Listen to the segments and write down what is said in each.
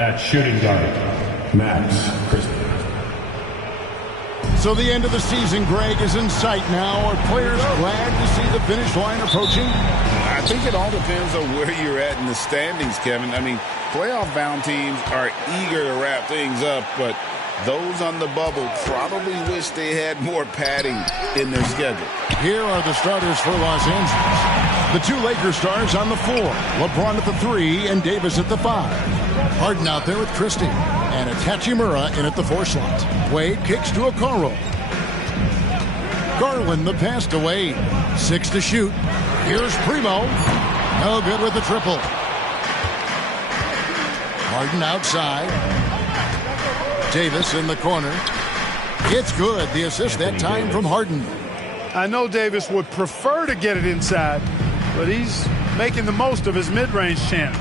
At shooting guard, Max Christie. So the end of the season, Greg, is in sight now. Are players glad to see the finish line approaching? I think it all depends on where you're at in the standings, Kevin. I mean, playoff-bound teams are eager to wrap things up, but those on the bubble probably wish they had more padding in their schedule. Here are the starters for Los Angeles. The two Lakers stars on the floor. LeBron at the 3 and Davis at the 5. Harden out there with Christie. And Hachimura in at the 4 slot. Wade kicks to Okoro. Garland the pass to Wade. 6 to shoot. Here's Primo. No good with the triple. Harden outside. Davis in the corner. It's good. The assist that time from Harden. I know Davis would prefer to get it inside, but he's making the most of his mid-range chance.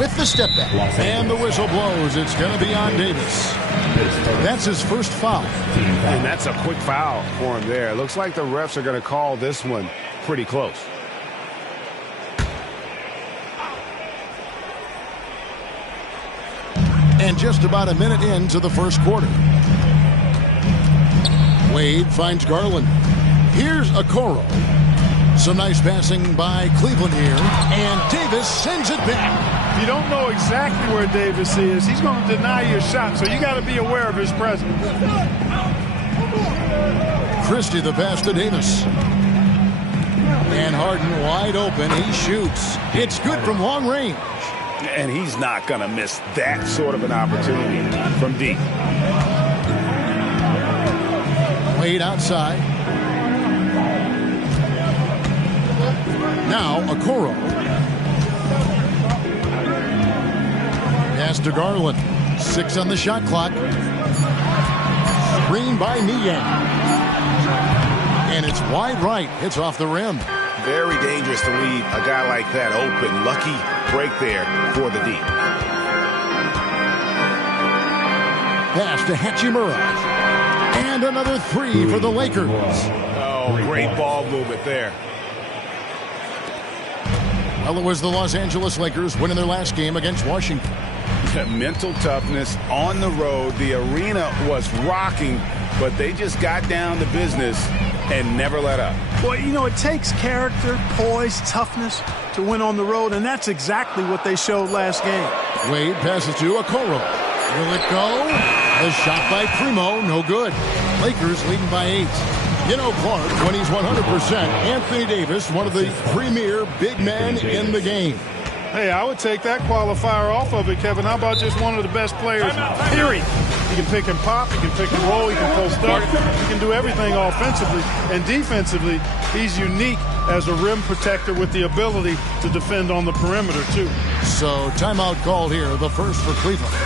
With the step back, and the whistle blows. It's going to be on Davis. That's his first foul. And that's a quick foul for him there. It looks like the refs are going to call this one pretty close. And just about a minute into the first quarter. Wade finds Garland. Here's Okoro. Some nice passing by Cleveland here. And Davis sends it back. If you don't know exactly where Davis is, he's going to deny you a shot, so you got to be aware of his presence. Christie the pass to Davis. And Harden wide open. He shoots. It's good from long range. And he's not going to miss that sort of an opportunity from deep. Wade outside. Now Okoro. Pass to Garland. 6 on the shot clock. Screen by Niang. And it's wide right. It's off the rim. Very dangerous to leave a guy like that open. Lucky break there for the deep. Pass to Hachimura. And another 3 for the Lakers. Oh, great ball movement there. Well, it was the Los Angeles Lakers winning their last game against Washington. Mental toughness on the road. The arena was rocking, but they just got down to business and never let up. Well, you know, it takes character, poise, toughness to win on the road, and that's exactly what they showed last game. Wade passes to Okoro. Will it go? A shot by Primo, no good. Lakers leading by 8. You know, Clark, when he's 100%, Anthony Davis, one of the premier big men in the game. Hey, I would take that qualifier off of it, Kevin. How about just one of the best players, period? He can pick and pop, he can pick and roll, he can post up, he can do everything offensively. And defensively, he's unique as a rim protector with the ability to defend on the perimeter, too. So, timeout called here, the first for Cleveland.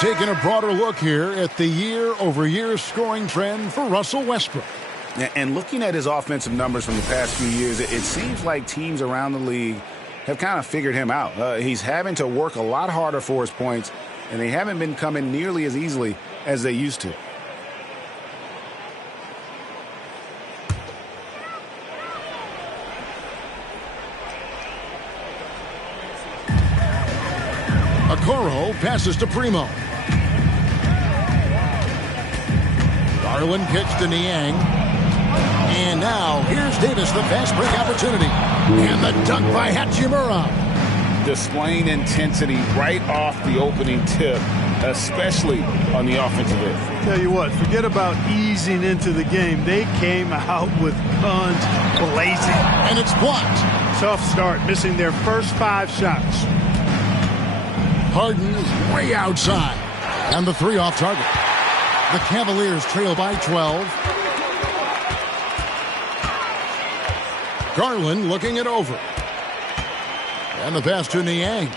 Taking a broader look here at the year-over-year scoring trend for Russell Westbrook. And looking at his offensive numbers from the past few years, it seems like teams around the league have kind of figured him out. He's having to work a lot harder for his points, and they haven't been coming nearly as easily as they used to. Okoro passes to Primo. Garland kicks to Niang. And now here's Davis, the fast break opportunity. And the dunk by Hachimura. Displaying intensity right off the opening tip, especially on the offensive end. Tell you what, forget about easing into the game. They came out with guns blazing. And it's blocked. Tough start, missing their first 5 shots. Harden way outside. And the 3 off target. The Cavaliers trail by 12. Garland looking it over. And the pass to Niang.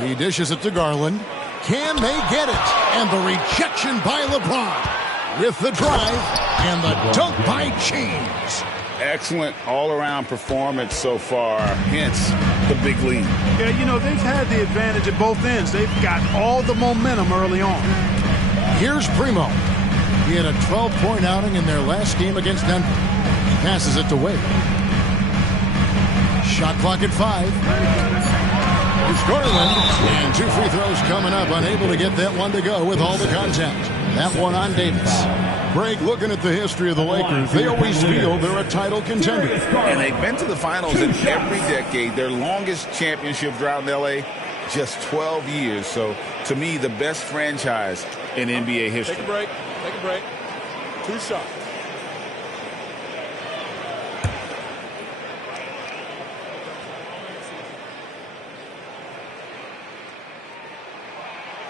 He dishes it to Garland. Can they get it? And the rejection by LeBron. With the drive and the dunk by James. Excellent all-around performance so far, hence the big lead. Yeah, you know, they've had the advantage at both ends. They've got all the momentum early on. Here's Primo. He had a 12-point outing in their last game against Denver. He passes it to Wade. Shot clock at 5. Here's Garland. And 2 free throws coming up. Unable to get that one to go with all the contact. That one on Davis. Greg, looking at the history of the Lakers, they always feel they're a title contender. And they've been to the finals in every decade. Their longest championship drought in L.A., just 12 years. So, to me, the best franchise in NBA history. Take a break. Take a break. 2 shots.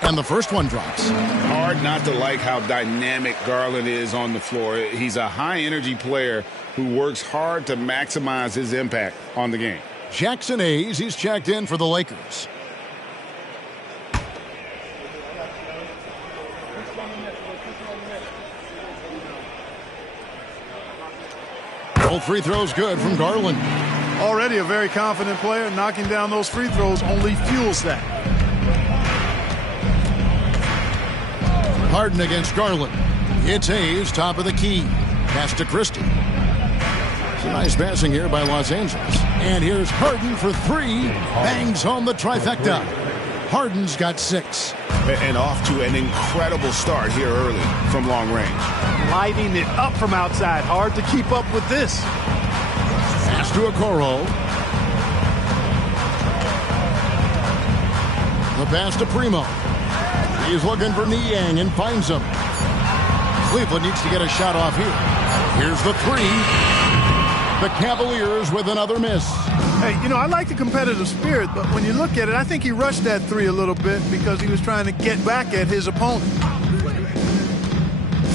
And the first one drops. Hard not to like how dynamic Garland is on the floor. He's a high-energy player who works hard to maximize his impact on the game. Jackson Hayes, he's checked in for the Lakers. Both free throws good from Garland. Already a very confident player. Knocking down those free throws only fuels that. Harden against Garland. It's Hayes, top of the key. Pass to Christie. It's a nice passing here by Los Angeles. And here's Harden for 3. Bangs home the trifecta. Harden's got 6. And off to an incredible start here early from long range. Lighting it up from outside. Hard to keep up with this. Pass to Okoro. The pass to Primo. He's looking for Niang and finds him. Cleveland needs to get a shot off here. Here's the 3. The Cavaliers with another miss. Hey, you know, I like the competitive spirit, but when you look at it, I think he rushed that 3 a little bit because he was trying to get back at his opponent.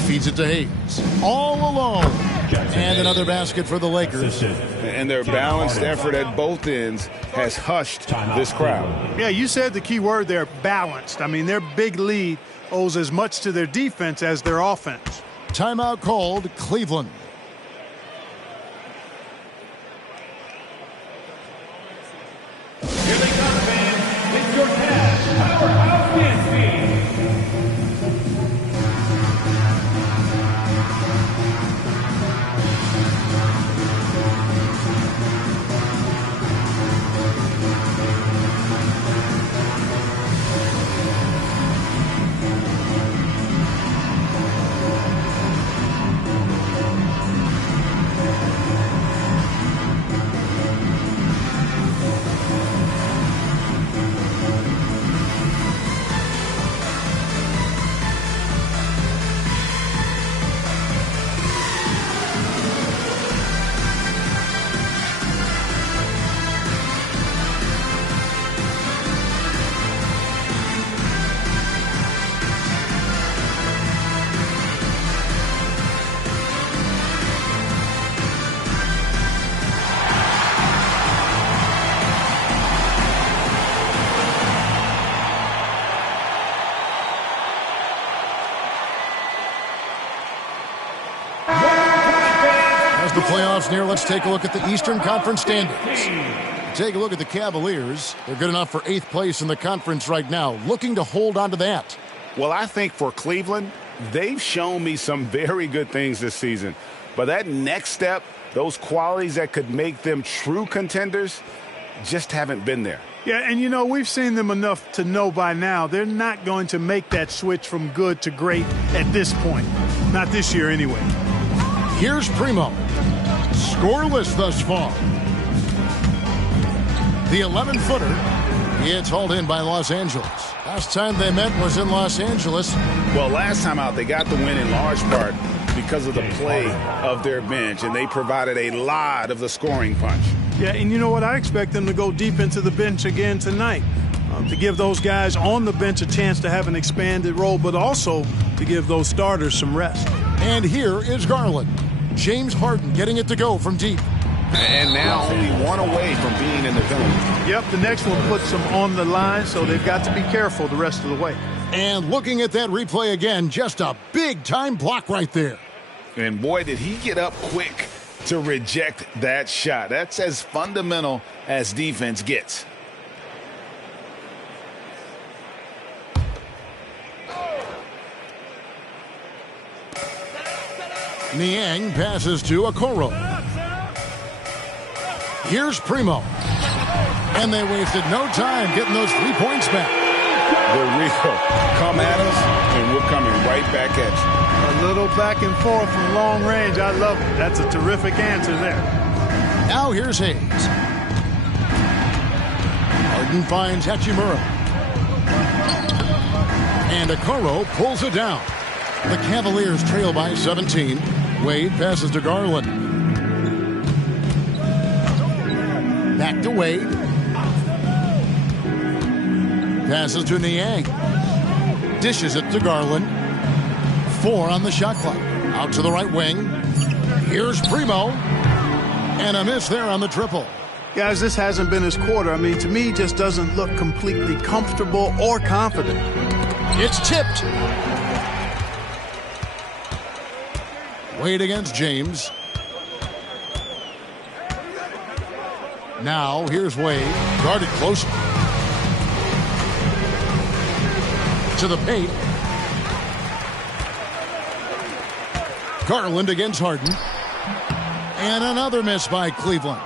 Feeds it to Hayes. All alone. And another basket for the Lakers. And their balanced effort at both ends has hushed this crowd. Yeah, you said the key word there, balanced. I mean, their big lead owes as much to their defense as their offense. Timeout called, Cleveland. Here they come, fans. It's your Cavs Powerhouse Dance Team. The playoffs near. Let's take a look at the Eastern Conference standings. Take a look at the Cavaliers. They're good enough for 8th place in the conference right now, looking to hold on to that. Well, I think for Cleveland, they've shown me some very good things this season. But that next step, those qualities that could make them true contenders, just haven't been there. Yeah, and you know, we've seen them enough to know by now they're not going to make that switch from good to great at this point. Not this year anyway. Here's Primo. Scoreless thus far. The 11-footer gets hauled in by Los Angeles. Last time they met was in Los Angeles. Well, last time out, they got the win in large part because of the play of their bench, and they provided a lot of the scoring punch. Yeah, and you know what? I expect them to go deep into the bench again tonight to give those guys on the bench a chance to have an expanded role, but also to give those starters some rest. And here is Garland. James Harden getting it to go from deep. And now only one away from being in the penalty. Yep, the next one puts them on the line, so they've got to be careful the rest of the way. And looking at that replay again, just a big-time block right there. And boy, did he get up quick to reject that shot. That's as fundamental as defense gets. Niang passes to Okoro. Here's Primo. And they wasted no time getting those 3 points back. The real come at us, and we're coming right back at you. A little back and forth from long range. I love it. That's a terrific answer there. Now here's Hayes. Harden finds Hachimura. And Okoro pulls it down. The Cavaliers trail by 17. Wade passes to Garland. Back to Wade. Passes to Niang. Dishes it to Garland. 4 on the shot clock. Out to the right wing. Here's Primo. And a miss there on the triple. Guys, this hasn't been his quarter. I mean, to me, he just doesn't look completely comfortable or confident. It's tipped. Wade against James. Now, here's Wade. Guarded closely. To the paint. Garland against Harden. And another miss by Cleveland.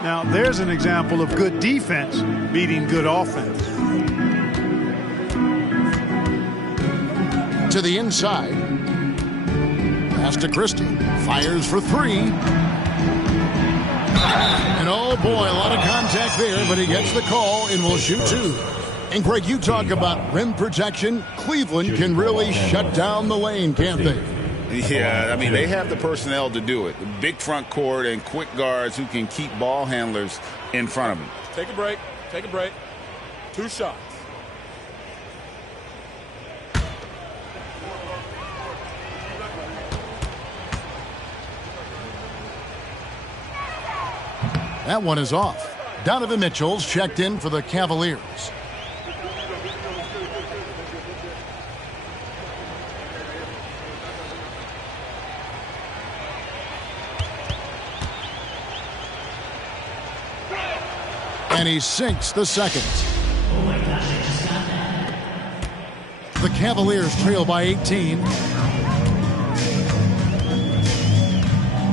Now, there's an example of good defense beating good offense. To the inside. Pass to Christie. Fires for 3. And oh boy, a lot of contact there, but he gets the call and will shoot 2. And Greg, you talk about rim protection. Cleveland can really shut down the lane, can't they? Yeah, I mean, they have the personnel to do it. Big front court and quick guards who can keep ball handlers in front of them. Take a break. Take a break. 2 shots. That one is off. Donovan Mitchell's checked in for the Cavaliers. And he sinks the second. The Cavaliers trail by 18.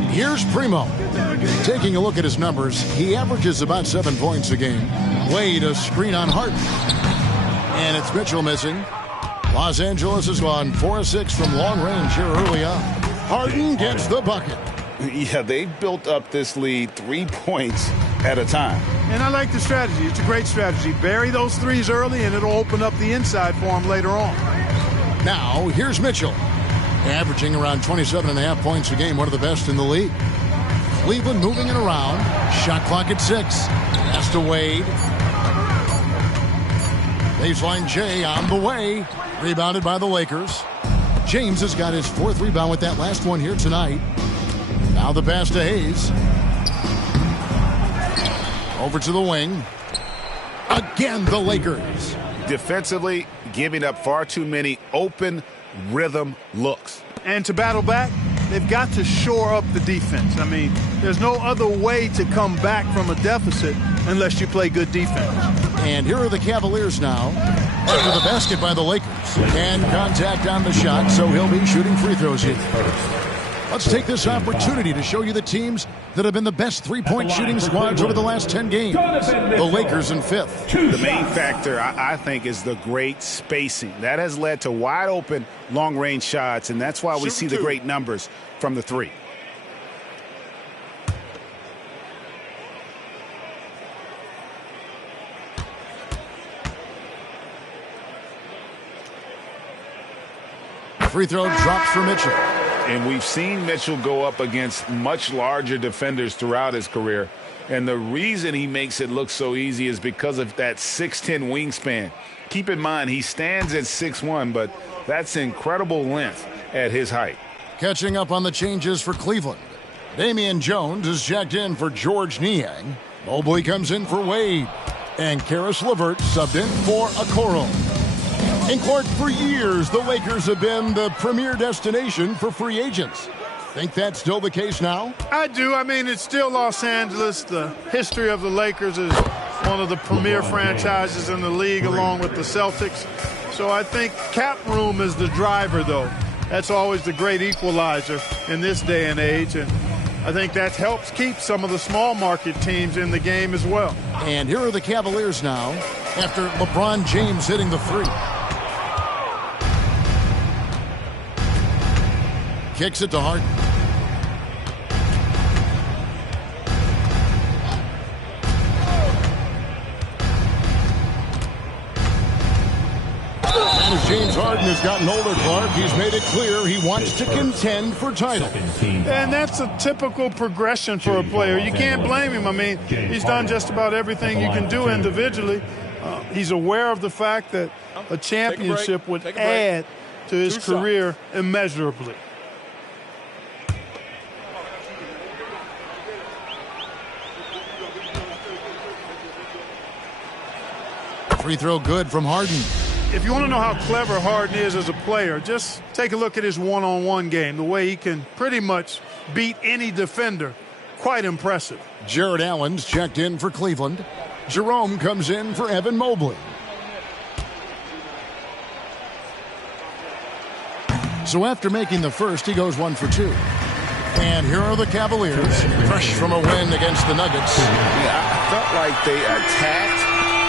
Here's Primo. Taking a look at his numbers, he averages about 7 points a game. Wade a screen on Harden. And it's Mitchell missing. Los Angeles has gone 4-6 from long range here early on. Harden gets the bucket. Yeah, they built up this lead 3 points at a time. And I like the strategy. It's a great strategy. Bury those threes early, and it'll open up the inside for him later on. Now, here's Mitchell. Averaging around 27.5 points a game, one of the best in the league. Cleveland moving it around. Shot clock at 6. Pass to Wade. Baseline J on the way. Rebounded by the Lakers. James has got his 4th rebound with that last one here tonight. Now the pass to Hayes. Over to the wing. Again, the Lakers. Defensively, giving up far too many open rhythm looks. And to battle back, they've got to shore up the defense. I mean, there's no other way to come back from a deficit unless you play good defense. And here are the Cavaliers now. Under the basket by the Lakers. And contact on the shot, so he'll be shooting free throws here. Let's take this opportunity to show you the teams that have been the best three-point shooting squads over the last 10 games. The Lakers in 5th. The main factor, I think, is the great spacing. That has led to wide-open, long-range shots, and that's why we see the great numbers from the three. Free throw drops for Mitchell. And we've seen Mitchell go up against much larger defenders throughout his career. And the reason he makes it look so easy is because of that 6'10" wingspan. Keep in mind, he stands at 6'1", but that's incredible length at his height. Catching up on the changes for Cleveland. Damian Jones is checked in for George Niang. Mobley comes in for Wade. And Karis LeVert subbed in for Okoro. And Clark, for years, the Lakers have been the premier destination for free agents. Think that's still the case now? I do. I mean, it's still Los Angeles. The history of the Lakers is one of the premier franchises in the league, along with the Celtics. So I think cap room is the driver, though. That's always the great equalizer in this day and age. And I think that helps keep some of the small market teams in the game as well. And here are the Cavaliers now after LeBron James hitting the three. Kicks it to Harden. And as James Harden has gotten older, Clark, he's made it clear he wants to contend for titles. And that's a typical progression for a player. You can't blame him. I mean, he's done just about everything you can do individually. He's aware of the fact that a championship would add to his career immeasurably. Free throw good from Harden. If you want to know how clever Harden is as a player, just take a look at his one-on-one game. The way he can pretty much beat any defender. Quite impressive. Jared Allen's checked in for Cleveland. Jerome comes in for Evan Mobley. So after making the first, he goes 1 for 2. And here are the Cavaliers, fresh from a win against the Nuggets. Yeah, I felt like they attacked,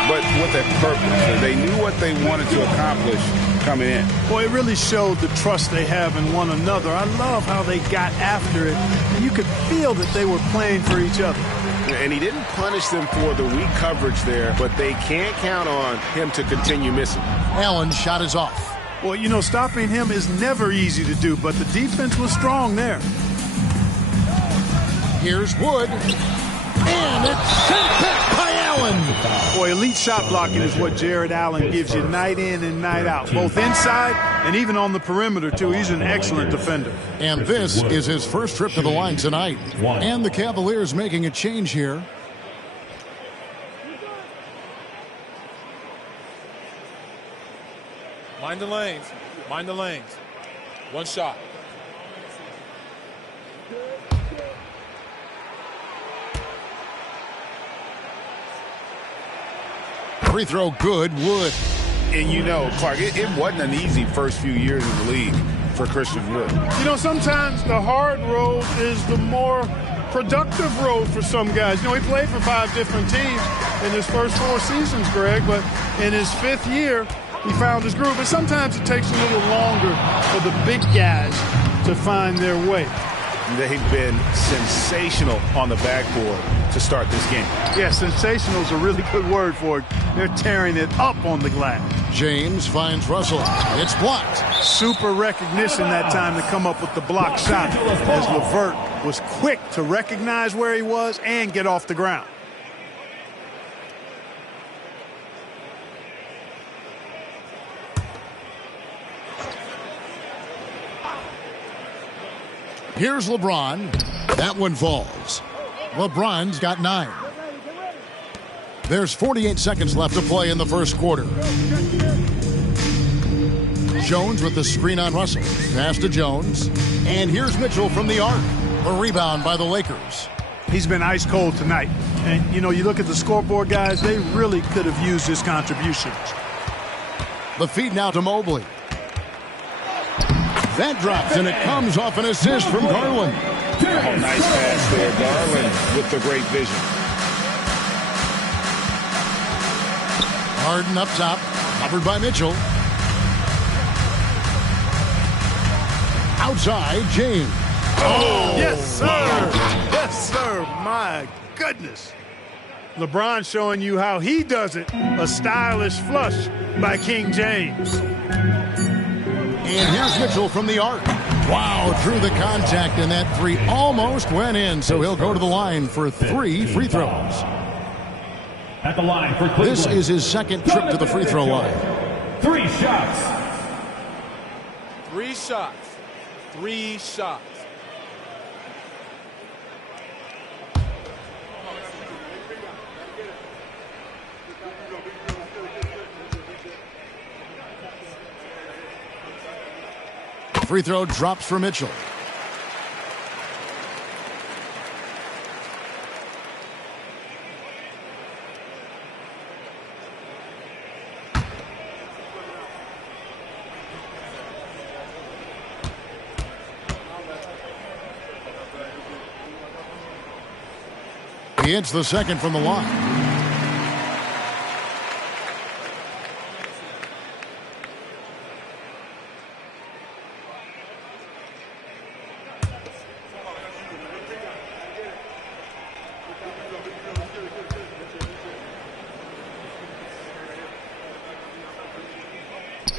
but with a purpose. They knew what they wanted to accomplish coming in. Boy, it really showed the trust they have in one another. I love how they got after it. And you could feel that they were playing for each other. And he didn't punish them for the weak coverage there, but they can't count on him to continue missing. Allen's shot is off. Well, you know, stopping him is never easy to do, but the defense was strong there. Here's Wood. And it's sent back by Allen. Boy, elite shot blocking is what Jared Allen gives you night in and night out, both inside and even on the perimeter, too. He's an excellent defender. And this is his first trip to the line tonight. And the Cavaliers making a change here. Mind the lanes. Mind the lanes. One shot. Free throw good, Wood. And you know, Clark, it wasn't an easy first few years in the league for Christian Wood. You know, sometimes the hard road is the more productive road for some guys. You know, he played for 5 different teams in his first 4 seasons, Greg, but in his 5th year, he found his groove. But sometimes it takes a little longer for the big guys to find their way. They've been sensational on the backboard to start this game. Yeah, sensational is a really good word for it. They're tearing it up on the glass. James finds Russell. It's blocked. Super recognition that time to come up with the block shot, as LeVert was quick to recognize where he was and get off the ground. Here's LeBron. That one falls. LeBron's got 9. There's 48 seconds left to play in the first quarter. Jones with the screen on Russell. Pass to Jones. And here's Mitchell from the arc. A rebound by the Lakers. He's been ice cold tonight. And, you know, you look at the scoreboard, guys, they really could have used his contribution. The feed now to Mobley. That drops, and it comes off an assist from Garland. Oh, nice pass there. Garland with the great vision. Harden up top, covered by Mitchell. Outside, James. Oh, yes, sir. Yes, sir. My goodness. LeBron showing you how he does it. A stylish flush by King James. And here's Mitchell from the arc. Wow, drew the contact, and that three almost went in, so he'll go to the line for 3 free throws. At the line for Cleveland. This is his second trip to the free throw line. 3 shots. 3 shots. 3 shots. Free throw drops for Mitchell. He hits the second from the line.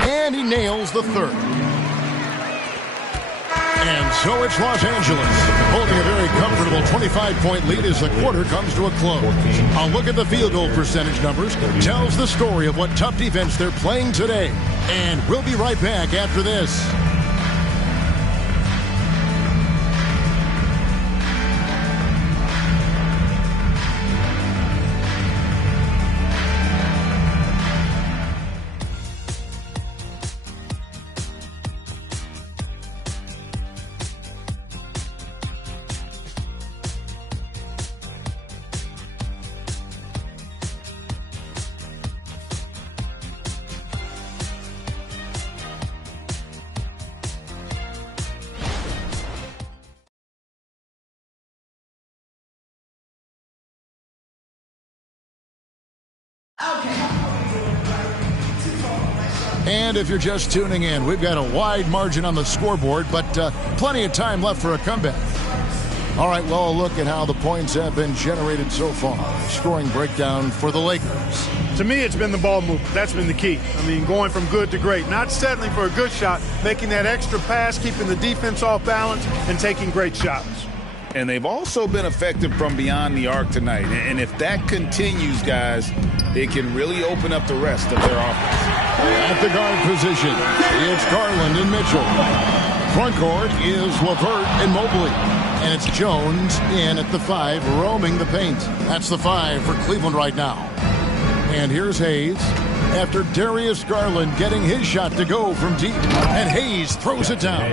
And he nails the third. And so it's Los Angeles, holding a very comfortable 25-point lead as the quarter comes to a close. A look at the field goal percentage numbers tells the story of what tough defense they're playing today. And we'll be right back after this. And if you're just tuning in, we've got a wide margin on the scoreboard, but plenty of time left for a comeback. All right, well, a look at how the points have been generated so far. Scoring breakdown for the Lakers. To me, it's been the ball movement. That's been the key. I mean, going from good to great. Not settling for a good shot, making that extra pass, keeping the defense off balance, and taking great shots. And they've also been effective from beyond the arc tonight. And if that continues, guys, it can really open up the rest of their offense. At the guard position, it's Garland and Mitchell. Front court is LeVert and Mobley. And it's Jones in at the 5, roaming the paint. That's the 5 for Cleveland right now. And here's Hayes after Darius Garland getting his shot to go from deep. And Hayes throws it down.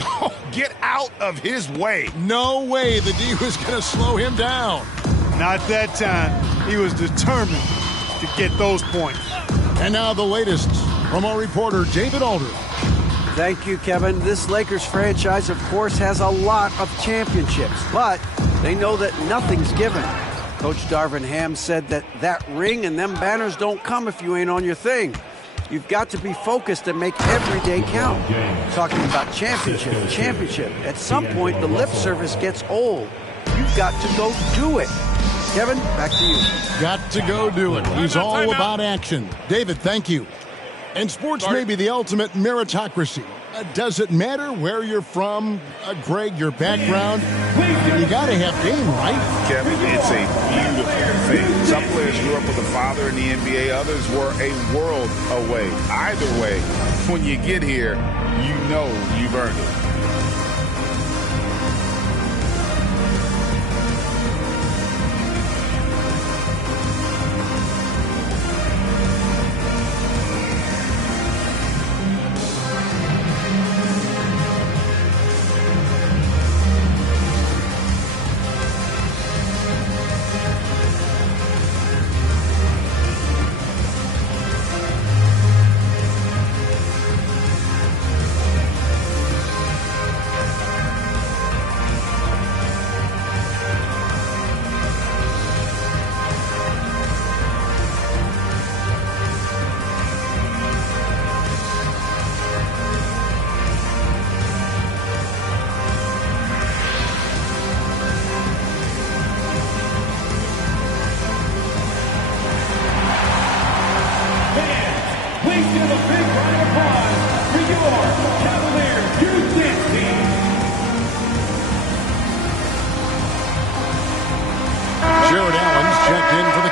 Oh, get out of his way. No way the D was going to slow him down. Not that time. He was determined to get those points. And now the latest from our reporter, David Aldridge. Thank you, Kevin. This Lakers franchise, of course, has a lot of championships, but they know that nothing's given. Coach Darvin Ham said that ring and them banners don't come if you ain't on your thing. You've got to be focused and make every day count. Talking about championship. At some point, the lip service gets old. You've got to go do it. Kevin, back to you. Got to go do it. He's all about action. David, thank you. And sports may be the ultimate meritocracy. Does it matter where you're from, Greg, your background? You got to have game, right? Kevin, it's a beautiful thing. Some players grew up with a father in the NBA. Others were a world away. Either way, when you get here, you know you've earned it.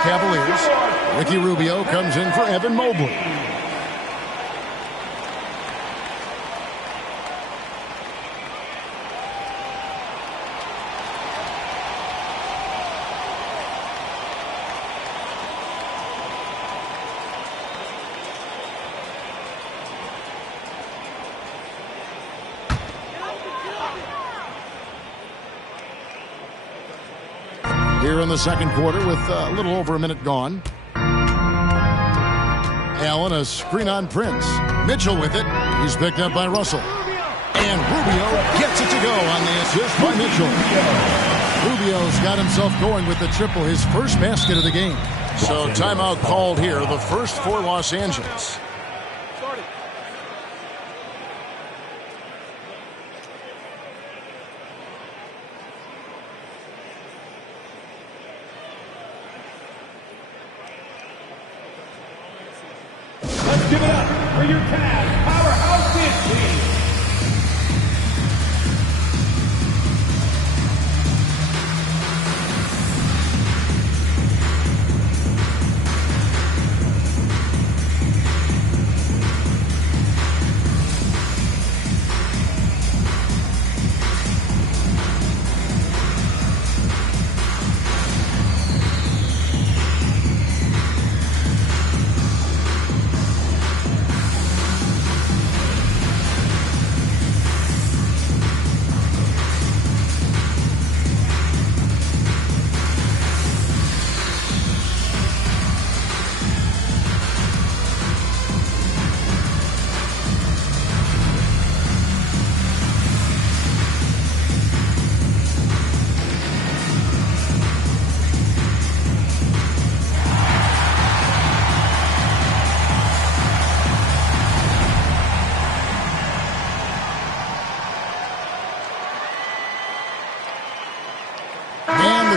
Cavaliers. Ricky Rubio comes in for Evan Mobley. Here in the second quarter with a little over a minute gone. Allen, a screen on Prince. Mitchell with it. He's picked up by Russell. And Rubio gets it to go on the assist by Mitchell. Rubio's got himself going with the triple, his first basket of the game. So timeout called here, the first for Los Angeles. Let's give it up for your Cavs powerhouse dance team.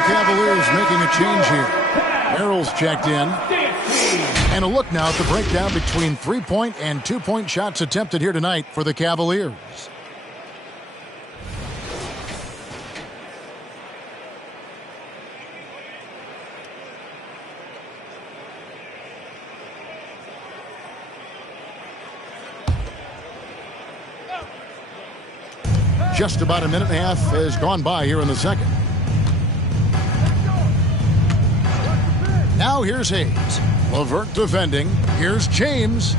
Cavaliers making a change here. Merrill's checked in. And a look now at the breakdown between three-point and two-point shots attempted here tonight for the Cavaliers. Just about a minute and a half has gone by here in the second. Now here's Hayes. LeVert defending. Here's James.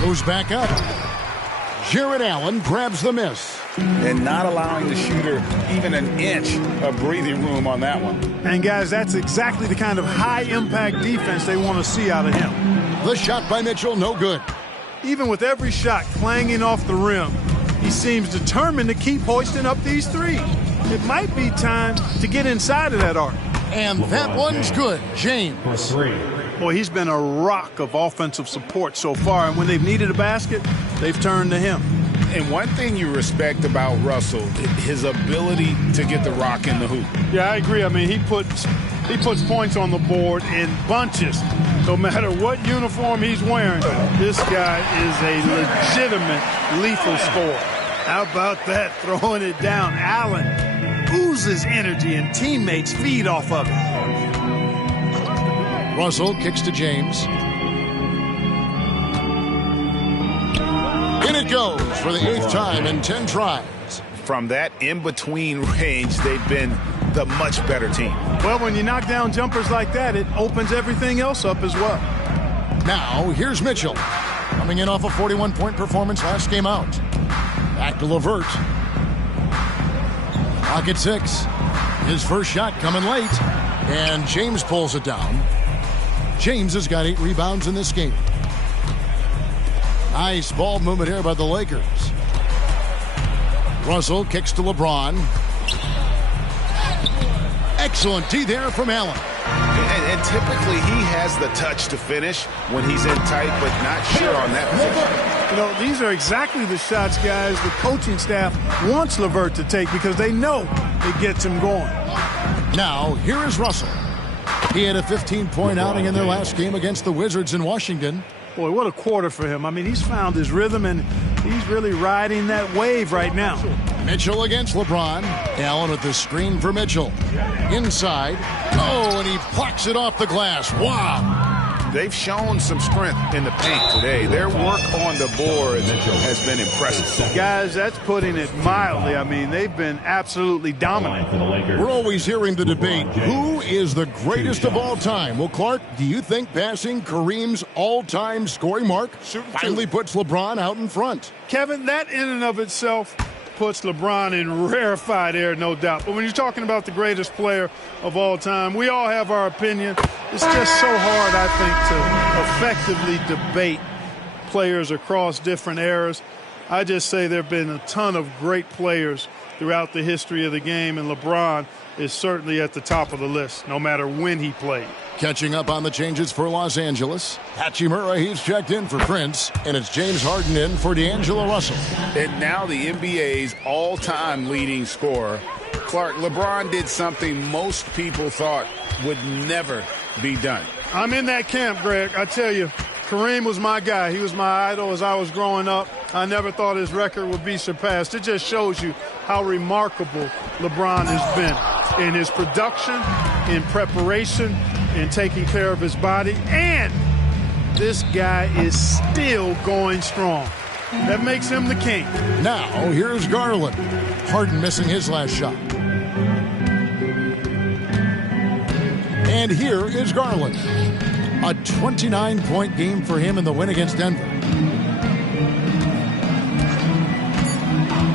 Goes back up. Jarrett Allen grabs the miss. And not allowing the shooter even an inch of breathing room on that one. And guys, that's exactly the kind of high-impact defense they want to see out of him. The shot by Mitchell, no good. Even with every shot clanging off the rim, he seems determined to keep hoisting up these threes. It might be time to get inside of that arc. And that one's good. James. Boy, he's been a rock of offensive support so far, and when they've needed a basket, they've turned to him. And one thing you respect about Russell, his ability to get the rock in the hoop. Yeah, I agree. I mean, he puts points on the board in bunches. No matter what uniform he's wearing, this guy is a legitimate lethal scorer. How about that, throwing it down? Allen oozes energy, and teammates feed off of it. Russell kicks to James. In it goes for the 8th time in 10 tries. From that in-between range, they've been the much better team. Well, when you knock down jumpers like that, it opens everything else up as well. Now, here's Mitchell. Coming in off a 41-point performance last game out. Back to LeVert. Clock at 6. His first shot coming late. And James pulls it down. James has got 8 rebounds in this game. Nice ball movement here by the Lakers. Russell kicks to LeBron. Excellent D there from Allen. And typically he has the touch to finish when he's in tight, but not sure on that position. You know, these are exactly the shots, guys, the coaching staff wants LeVert to take because they know it gets him going. Now, here is Russell. He had a 15-point outing in their last game against the Wizards in Washington. Boy, what a quarter for him. I mean, he's found his rhythm, and he's really riding that wave right now. Mitchell against LeBron. Allen with the screen for Mitchell. Inside. Oh, and he plucks it off the glass. Wow. They've shown some strength in the paint today. Their work on the board has been impressive. Guys, that's putting it mildly. I mean, they've been absolutely dominant. We're always hearing the debate, who is the greatest of all time? Well, Clark, do you think passing Kareem's all-time scoring mark finally puts LeBron out in front? Kevin, that in and of itself puts LeBron in rarefied air, no doubt. But when you're talking about the greatest player of all time, we all have our opinion. It's just so hard, I think, to effectively debate players across different eras. I just say there have been a ton of great players throughout the history of the game, and LeBron is certainly at the top of the list, no matter when he played. Catching up on the changes for Los Angeles. Hachimura, he's checked in for Prince, and it's James Harden in for D'Angelo Russell. And now the NBA's all-time leading scorer. Clark, LeBron did something most people thought would never be done. I'm in that camp, Greg. I tell you, Kareem was my guy. He was my idol as I was growing up. I never thought his record would be surpassed. It just shows you how remarkable LeBron has been in his production, in preparation, in taking care of his body, and this guy is still going strong. That makes him the king. Now, here's Garland. Harden missing his last shot. And here is Garland. A 29-point game for him in the win against Denver.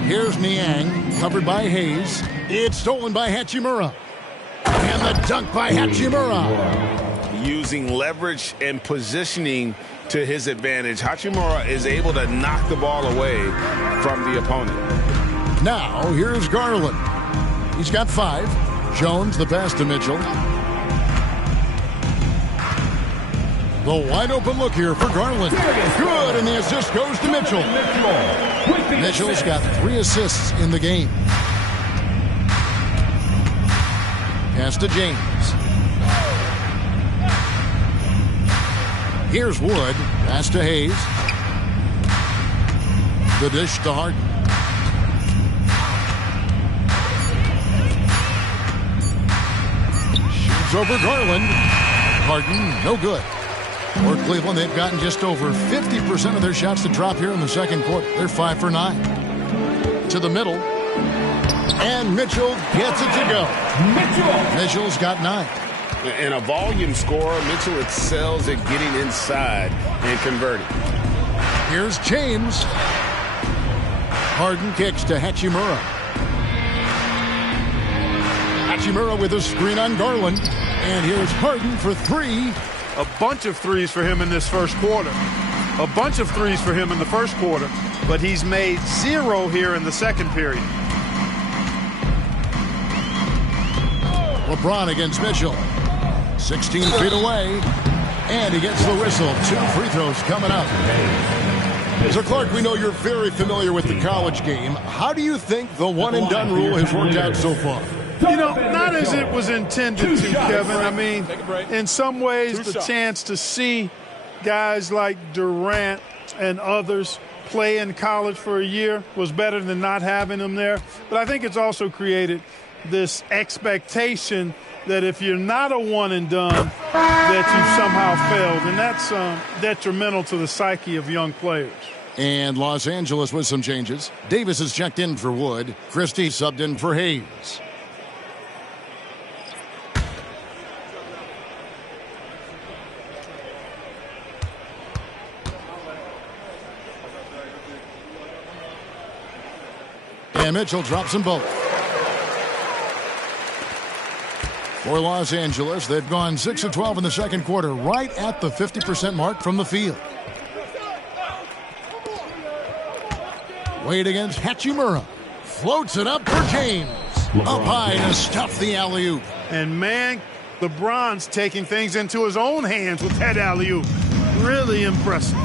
Here's Niang, covered by Hayes. It's stolen by Hachimura. And the dunk by Hachimura. Using leverage and positioning to his advantage, Hachimura is able to knock the ball away from the opponent. Now, here's Garland. He's got 5. Jones, the pass to Mitchell. The wide open look here for Garland. Good, and the assist goes to Mitchell. Mitchell's got 3 assists in the game. Pass to James. Here's Wood. Pass to Hayes. The dish to Harden. Shoots over Garland. Harden, no good. For Cleveland, they've gotten just over 50% of their shots to drop here in the second quarter. They're 5 for 9. To the middle. And Mitchell gets it to go. Mitchell's got 9. And a volume scorer, Mitchell excels at getting inside and converting. Here's James. Harden kicks to Hachimura. Hachimura with a screen on Garland. And here's Harden for 3. A bunch of threes for him in this first quarter. A bunch of threes for him in the first quarter. But he's made 0 here in the second period. LeBron against Mitchell. 16 feet away. And he gets the whistle. 2 free throws coming up. So, Clark, we know you're very familiar with the college game. How do you think the one-and-done rule has worked out so far? You know, not as it was intended to, Kevin. I mean, in some ways, the chance to see guys like Durant and others play in college for a year was better than not having them there. But I think it's also created this expectation that if you're not a one-and-done, that you've somehow failed. And that's detrimental to the psyche of young players. And Los Angeles with some changes. Davis is checked in for Wood. Christie subbed in for Hayes. And Mitchell drops them both. For Los Angeles, they've gone 6 of 12 in the second quarter, right at the 50% mark from the field. Wade against Hachimura. Floats it up for James. Up high to stuff the alley-oop. And, man, LeBron's taking things into his own hands with that alley-oop. Really impressive.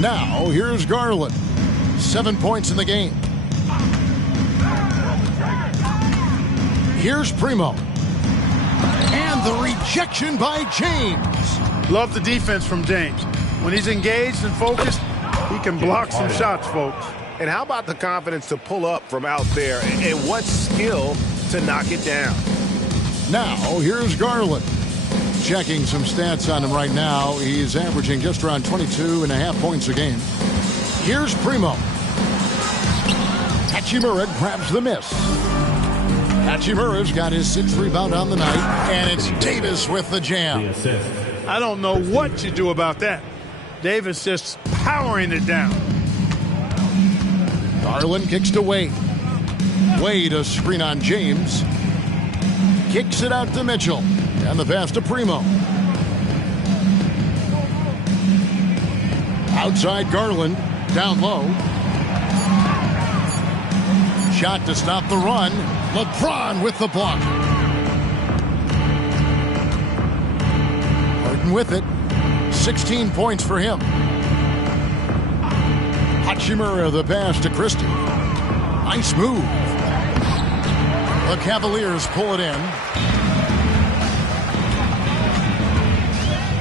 Now, here's Garland. 7 points in the game. Here's Primo. And the rejection by James. Love the defense from James. When he's engaged and focused, He can block some shots, folks. And how about the confidence to pull up from out there, and what skill to knock it down? Now, here's Garland. Checking some stats on him right now. He's averaging just around 22.5 points a game. Here's Primo. Hachimura grabs the miss. Hachimura's got his 6th rebound on the night, and it's Davis with the jam. I don't know what you do about that. Davis just powering it down. Garland kicks to Wade. Wade a screen on James. Kicks it out to Mitchell. And the pass to Primo. Outside Garland. Down low. Shot to stop the run. LeBron with the block. Harden with it. 16 points for him. Hachimura the pass to Christie. Nice move. The Cavaliers pull it in.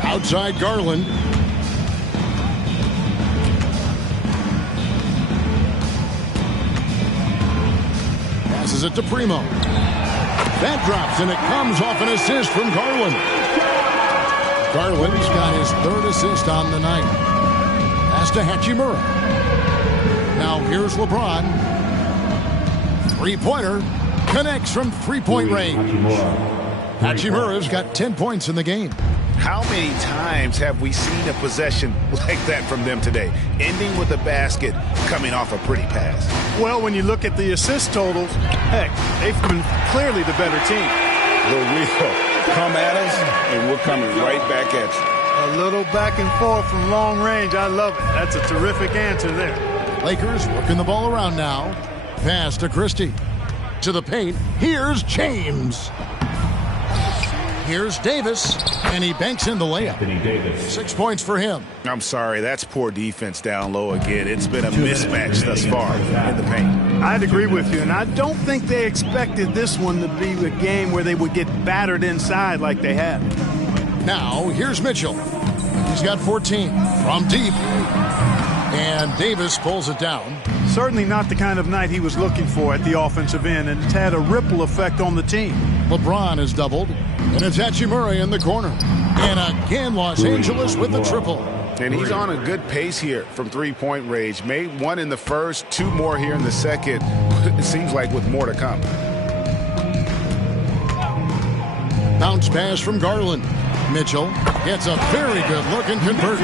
Outside Garland. Passes it to Primo. That drops, and it comes off an assist from Garland. Garland's got his 3rd assist on the night. Pass to Hachimura. Now here's LeBron. 3-pointer. Connects from 3-point range. Hachimura's got 10 points in the game. How many times have we seen a possession like that from them today, ending with a basket coming off a pretty pass? Well, when you look at the assist totals, heck, they've been clearly the better team. The real come at us, and we're coming right back at you. A little back and forth from long range. I love it. That's a terrific answer there. Lakers working the ball around now. Pass to Christie. To the paint. Here's James. Here's Davis, and he banks in the layup. 6 points for him. I'm sorry, that's poor defense down low again. It's been a mismatch thus far in the paint. I'd agree with you, and I don't think they expected this one to be a game where they would get battered inside like they had. Now, here's Mitchell. He's got 14 from deep, and Davis pulls it down. Certainly not the kind of night he was looking for at the offensive end, and it's had a ripple effect on the team. LeBron has doubled, and it's Hachimura in the corner. And again, Los Angeles with the triple. And he's on a good pace here from 3-point range. Made 1 in the first, 2 more here in the second. It seems like with more to come. Bounce pass from Garland. Mitchell gets a very good look and converts.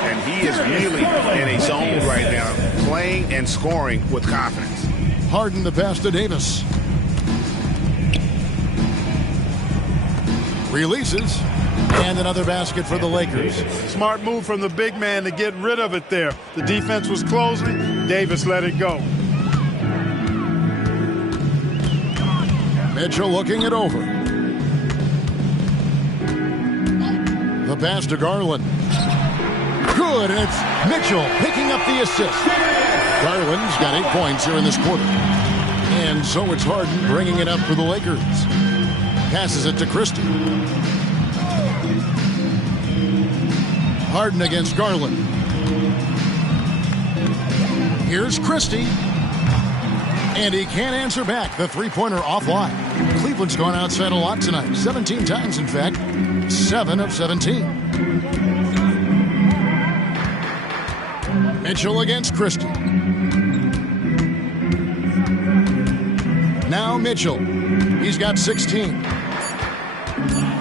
And he is really in a zone right now, playing and scoring with confidence. Harden the pass to Davis. Releases. And another basket for the Lakers. Smart move from the big man to get rid of it there. The defense was closing. Davis let it go. Mitchell looking it over. The pass to Garland. Good, and it's Mitchell picking up the assist. Garland's got 8 points here in this quarter. And so it's Harden bringing it up for the Lakers. Passes it to Christie. Harden against Garland. Here's Christie. And he can't answer back. The 3-pointer offline. Cleveland's gone outside a lot tonight. 17 times, in fact. 7 of 17. Mitchell against Christie. Now Mitchell. He's got 16.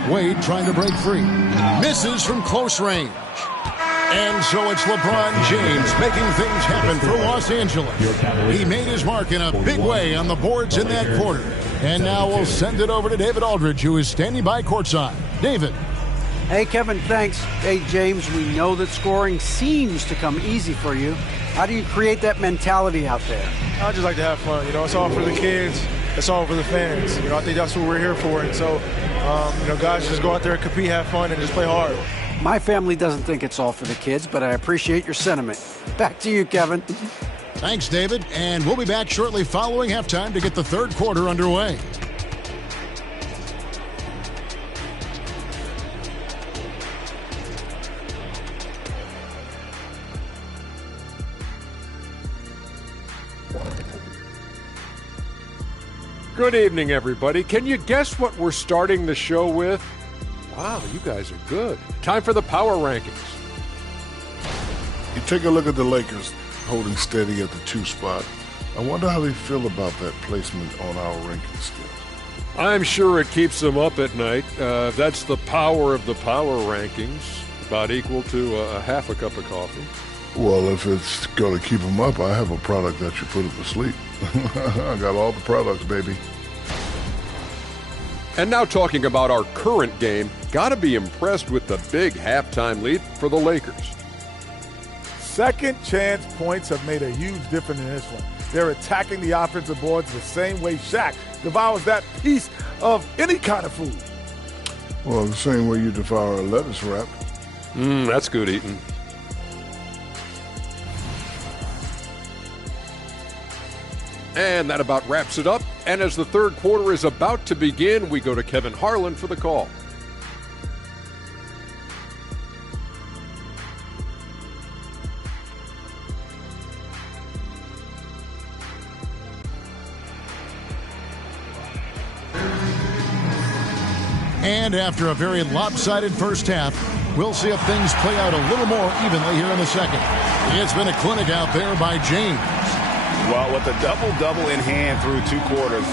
Wade trying to break free. Misses from close range. And so it's LeBron James making things happen for Los Angeles. He made his mark in a big way on the boards in that quarter. And now we'll send it over to David Aldridge, who is standing by courtside. David. Hey, Kevin, thanks. Hey, James, we know that scoring seems to come easy for you. How do you create that mentality out there? I just like to have fun. You know, it's all for the kids. It's all for the fans. You know, I think that's what we're here for. And so, you know, guys just go out there and compete, have fun, and just play hard. My family doesn't think it's all for the kids, but I appreciate your sentiment. Back to you, Kevin. Thanks, David. And we'll be back shortly following halftime to get the third quarter underway. Good evening, everybody. Can you guess what we're starting the show with? Wow, you guys are good. Time for the power rankings. You take a look at the Lakers holding steady at the 2 spot. I wonder how they feel about that placement on our ranking scale. I'm sure it keeps them up at night. That's the power of the power rankings, about equal to a half a cup of coffee. Well, if it's going to keep them up, I have a product that should put them to sleep. I got all the products, baby. And now talking about our current game, got to be impressed with the big halftime lead for the Lakers. Second chance points have made a huge difference in this one. They're attacking the offensive boards the same way Shaq devours that piece of any kind of food. Well, the same way you devour a lettuce wrap. That's good eating. And that about wraps it up. And as the third quarter is about to begin, we go to Kevin Harlan for the call. And after a very lopsided first half, we'll see if things play out a little more evenly here in the second. It's been a clinic out there by James. Well, with a double-double in hand through 2 quarters,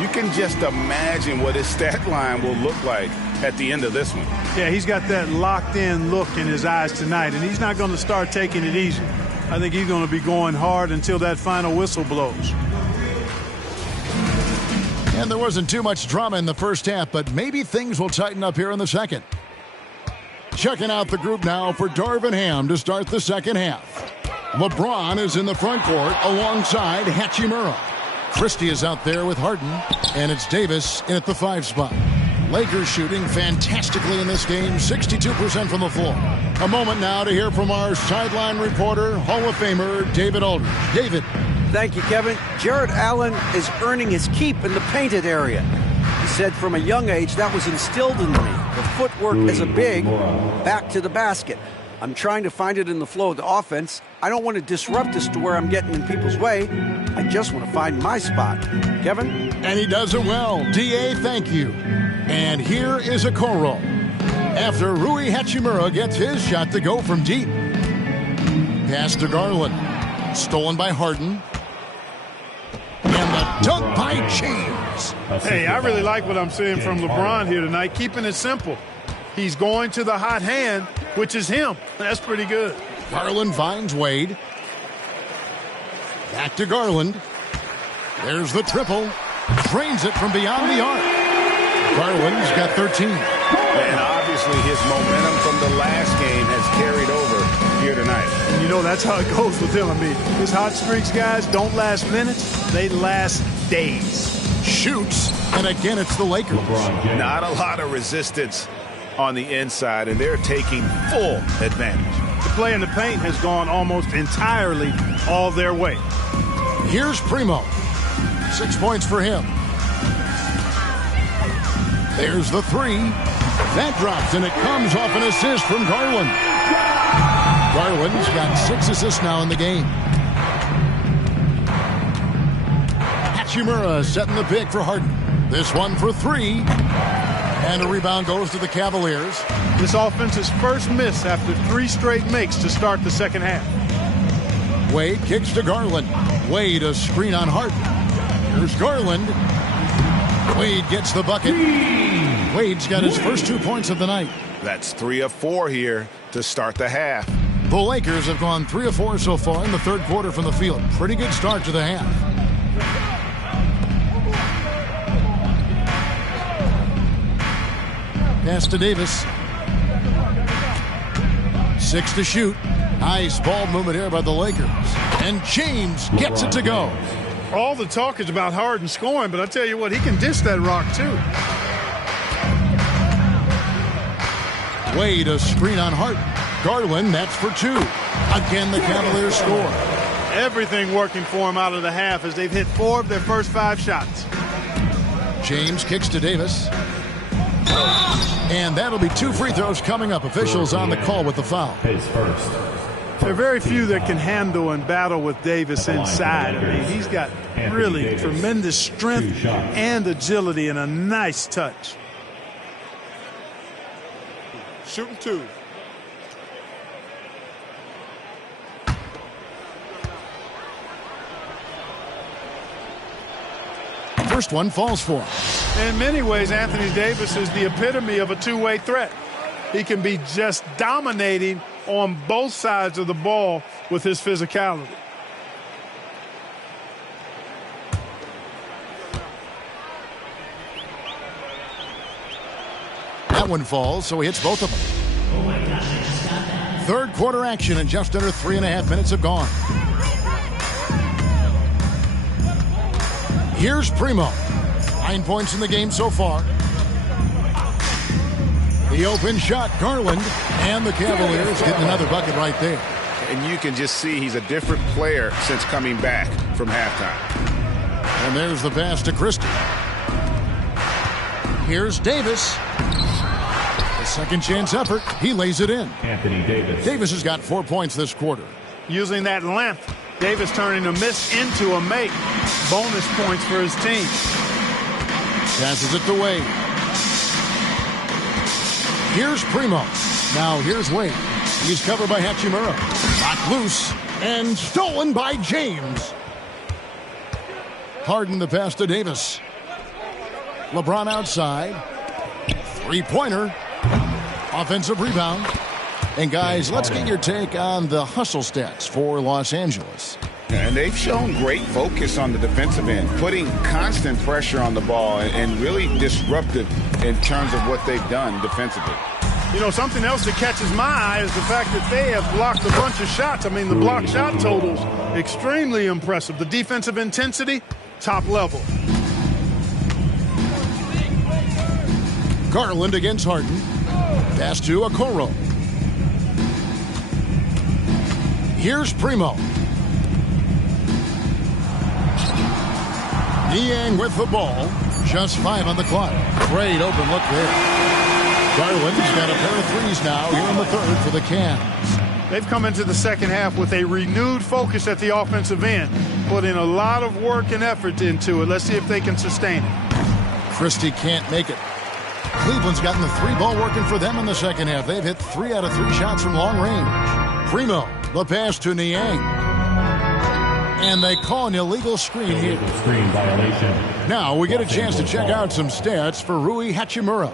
you can just imagine what his stat line will look like at the end of this one. Yeah, he's got that locked-in look in his eyes tonight, and he's not going to start taking it easy. I think he's going to be going hard until that final whistle blows. And there wasn't too much drama in the first half, but maybe things will tighten up here in the second. Checking out the group now for Darvin Ham to start the second half. LeBron is in the front court alongside Hachimura. Christie is out there with Harden, and it's Davis in at the 5 spot. Lakers shooting fantastically in this game, 62% from the floor. A moment now to hear from our sideline reporter, Hall of Famer David Aldridge. David. Thank you, Kevin. Jared Allen is earning his keep in the painted area. He said from a young age that was instilled in me. The footwork as a big, back to the basket. I'm trying to find it in the flow of the offense. I don't want to disrupt this to where I'm getting in people's way. I just want to find my spot. Kevin? And he does it well. D.A., thank you. And here is a Okoro. After Rui Hachimura gets his shot to go from deep. Pass to Garland. Stolen by Harden. And the dunk by James. Hey, I really like what I'm seeing from LeBron here tonight, keeping it simple. He's going to the hot hand, which is him. That's pretty good. Garland finds Wade. Back to Garland. There's the triple. Drains it from beyond the arc. Garland's got 13. And obviously his momentum from the last game has carried over here tonight. And you know that's how it goes with him. I mean, his hot streaks, guys, don't last minutes. They last days. Shoots, and again it's the Lakers. Not a lot of resistance on the inside, and they're taking full advantage. The play in the paint has gone almost entirely all their way. Here's Primo. 6 points for him. There's the 3. That drops, and it comes off an assist from Garland. Garland's got 6 assists now in the game. Hachimura setting the pick for Harden. This one for 3. And a rebound goes to the Cavaliers. This offense's first miss after 3 straight makes to start the second half. Wade kicks to Garland. Wade a screen on Harden. Here's Garland. Wade gets the bucket. Wade's got his first 2 points of the night. That's 3 of 4 here to start the half. The Lakers have gone 3 of 4 so far in the third quarter from the field. Pretty good start to the half. Pass to Davis. 6 to shoot. Nice ball movement here by the Lakers. And James gets it to go. All the talk is about Harden scoring, but I tell you what, he can dish that rock too. Wade a screen on Harden. Garland, that's for 2. Again, the Cavaliers score. Everything working for him out of the half as they've hit 4 of their first 5 shots. James kicks to Davis. And that'll be 2 free throws coming up. Officials on the call with the foul. His first. There are very few that can handle and battle with Davis inside. I mean, he's got really tremendous strength and agility and a nice touch. Shooting 2. First one falls for him. In many ways, Anthony Davis is the epitome of a two-way threat. He can be just dominating on both sides of the ball with his physicality. That one falls, so he hits both of them. Third quarter action, and just under 3.5 minutes have gone. Here's Primo. 9 points in the game so far. The open shot, Garland, and the Cavaliers getting another bucket right there. And you can just see he's a different player since coming back from halftime. And there's the pass to Christie. Here's Davis. The second chance effort. He lays it in. Anthony Davis. Davis has got 4 points this quarter. Using that length, Davis turning a miss into a make. Bonus points for his team. Passes it to Wade. Here's Primo. Now here's Wade. He's covered by Hachimura. Knocked loose and stolen by James. Harden the pass to Davis. LeBron outside. Three-pointer. Offensive rebound. And guys, let's get your take on the hustle stats for Los Angeles. And they've shown great focus on the defensive end, putting constant pressure on the ball and really disruptive in terms of what they've done defensively. You know, something else that catches my eye is the fact that they have blocked a bunch of shots. I mean, the block shot totals, extremely impressive. The defensive intensity, top level. Garland against Harden. Pass to Okoro. Here's Primo. Niang with the ball. Just 5 on the clock. Great open look there. Garland's got a pair of threes now here in the third for the Cavs. They've come into the second half with a renewed focus at the offensive end. Put in a lot of work and effort into it. Let's see if they can sustain it. Christie can't make it. Cleveland's gotten the 3-ball working for them in the second half. They've hit 3 out of 3 shots from long range. Primo, the pass to Niang. And they call an illegal screen here. Screen violation. Now we get a chance to check out some stats for Rui Hachimura.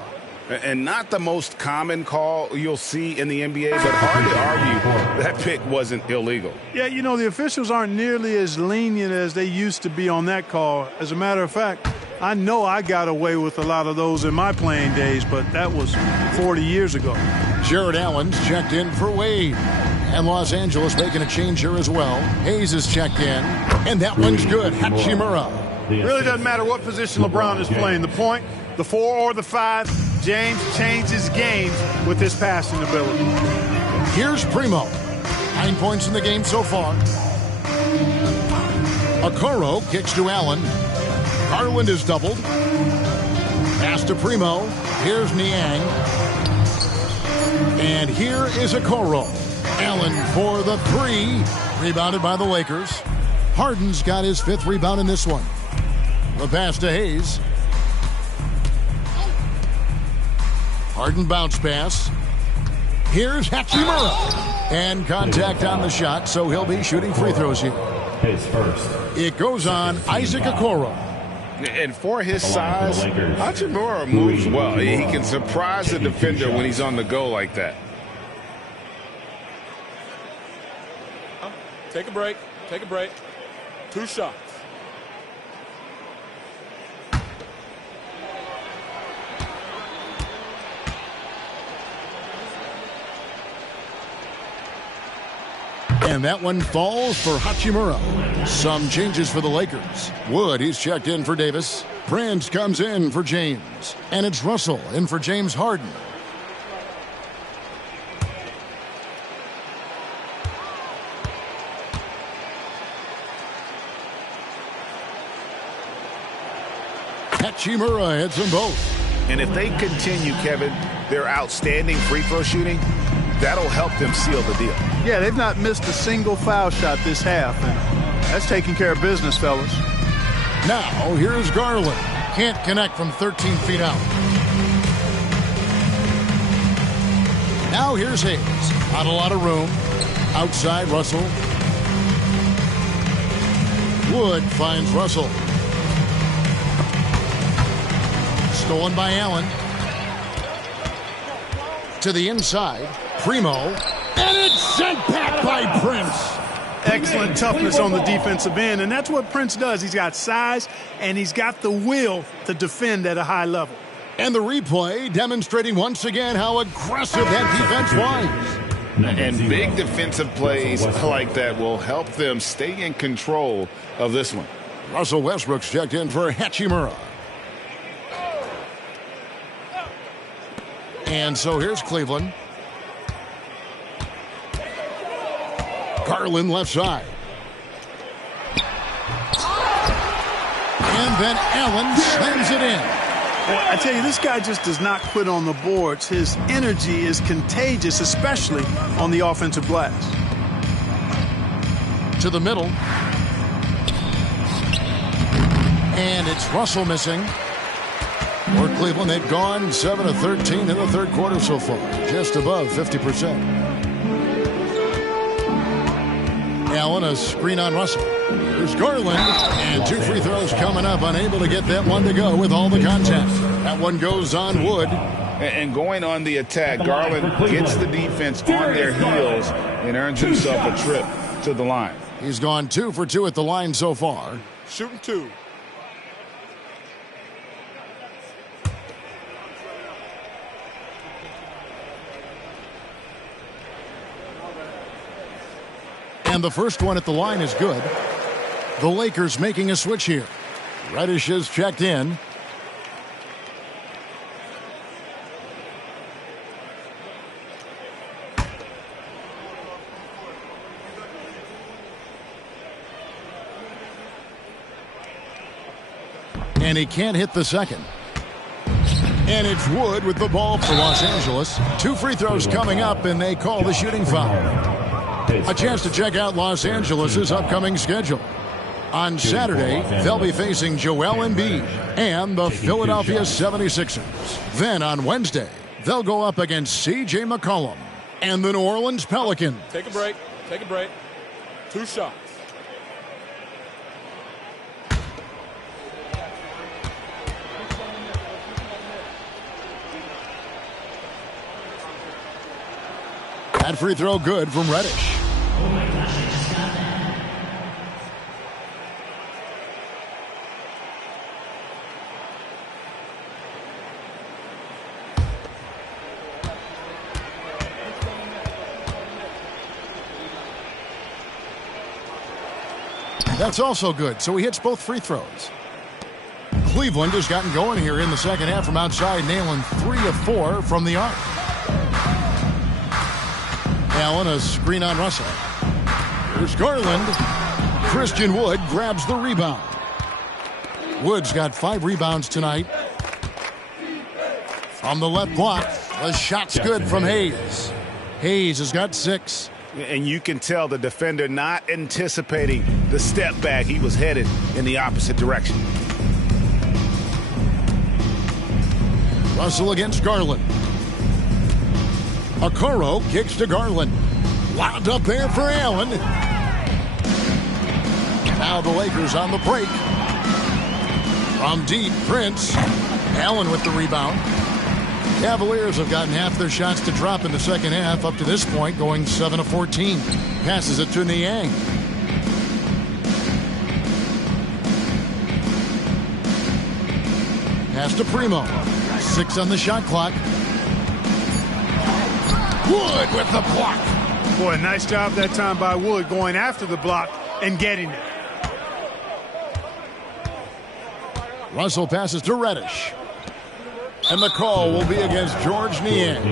And not the most common call you'll see in the NBA, but hard to argue that pick wasn't illegal. Yeah, you know, the officials aren't nearly as lenient as they used to be on that call. As a matter of fact, I know I got away with a lot of those in my playing days, but that was 40 years ago. Jared Allen's checked in for Wade. And Los Angeles making a change here as well. Hayes is checked in. And that one's good. Hachimura. Really doesn't matter what position LeBron is playing. The point, the 4 or the 5, James changes games with his passing ability. Here's Primo. 9 points in the game so far. Okoro kicks to Allen. Garland is doubled. Pass to Primo. Here's Niang. And here is Okoro. Allen for the 3. Rebounded by the Lakers. Harden's got his 5th rebound in this one. The pass to Hayes. Harden bounce pass. Here's Hachimura. And contact on the shot, so he'll be shooting free throws here. His first. It goes on Isaac Okoro. And for his size, Hachimura moves well. He can surprise the defender when he's on the go like that. Take a break. Take a break. 2 shots. And that one falls for Hachimura. Some changes for the Lakers. Wood, he's checked in for Davis. Prince comes in for James. And it's Russell in for James Harden. Hachimura hits them both. And if they continue, Kevin, their outstanding free throw shooting, that'll help them seal the deal. Yeah, they've not missed a single foul shot this half, and that's taking care of business, fellas. Now, here's Garland. Can't connect from 13 feet out. Now here's Hayes. Not a lot of room. Outside, Russell. Wood finds Russell. Stolen by Allen. To the inside. Primo. And it's sent back by Prince. Excellent toughness on the defensive end, and that's what Prince does. He's got size, and he's got the will to defend at a high level. And the replay demonstrating once again how aggressive that defense was. And big defensive plays like that will help them stay in control of this one. Russell Westbrook's checked in for Hachimura. And so here's Cleveland. Garland left side. And then Allen slams it in. I tell you, this guy just does not quit on the boards. His energy is contagious, especially on the offensive glass. To the middle. And it's Russell missing. For Cleveland, they've gone 7 of 13 in the third quarter so far. Just above 50%. Allen, a screen on Russell. Here's Garland, and 2 free throws coming up. Unable to get that one to go with all the contact. That one goes on Wood. And going on the attack, Garland gets the defense on their heels and earns himself a trip to the line. He's gone 2 for 2 at the line so far. Shooting 2. And the first one at the line is good. The Lakers making a switch here. Reddish is checked in. And he can't hit the second. And it's Wood with the ball for Los Angeles. 2 free throws coming up, and they call the shooting foul. A chance to check out Los Angeles' upcoming schedule. On Saturday, they'll be facing Joel Embiid and the Philadelphia 76ers. Then on Wednesday, they'll go up against C.J. McCollum and the New Orleans Pelicans. Take a break. Take a break. 2 shots. That free throw good from Reddish. That's also good, so he hits both free throws. Cleveland has gotten going here in the second half from outside, nailing 3 of 4 from the arc. Allen, a screen on Russell. Here's Garland. Christian Wood grabs the rebound. Wood's got 5 rebounds tonight. From the left block, the shot's good from Hayes. Hayes has got 6. And you can tell the defender not anticipating the step back. He was headed in the opposite direction. Russell against Garland. Okoro kicks to Garland. Wound up there for Allen. Now the Lakers on the break. From deep, Prince. Allen with the rebound. Cavaliers have gotten half their shots to drop in the second half up to this point, going 7 of 14. Passes it to Niang. Pass to Primo. 6 on the shot clock. Wood with the block. Boy, nice job that time by Wood going after the block and getting it. Russell passes to Reddish. And the call will be against George Niang.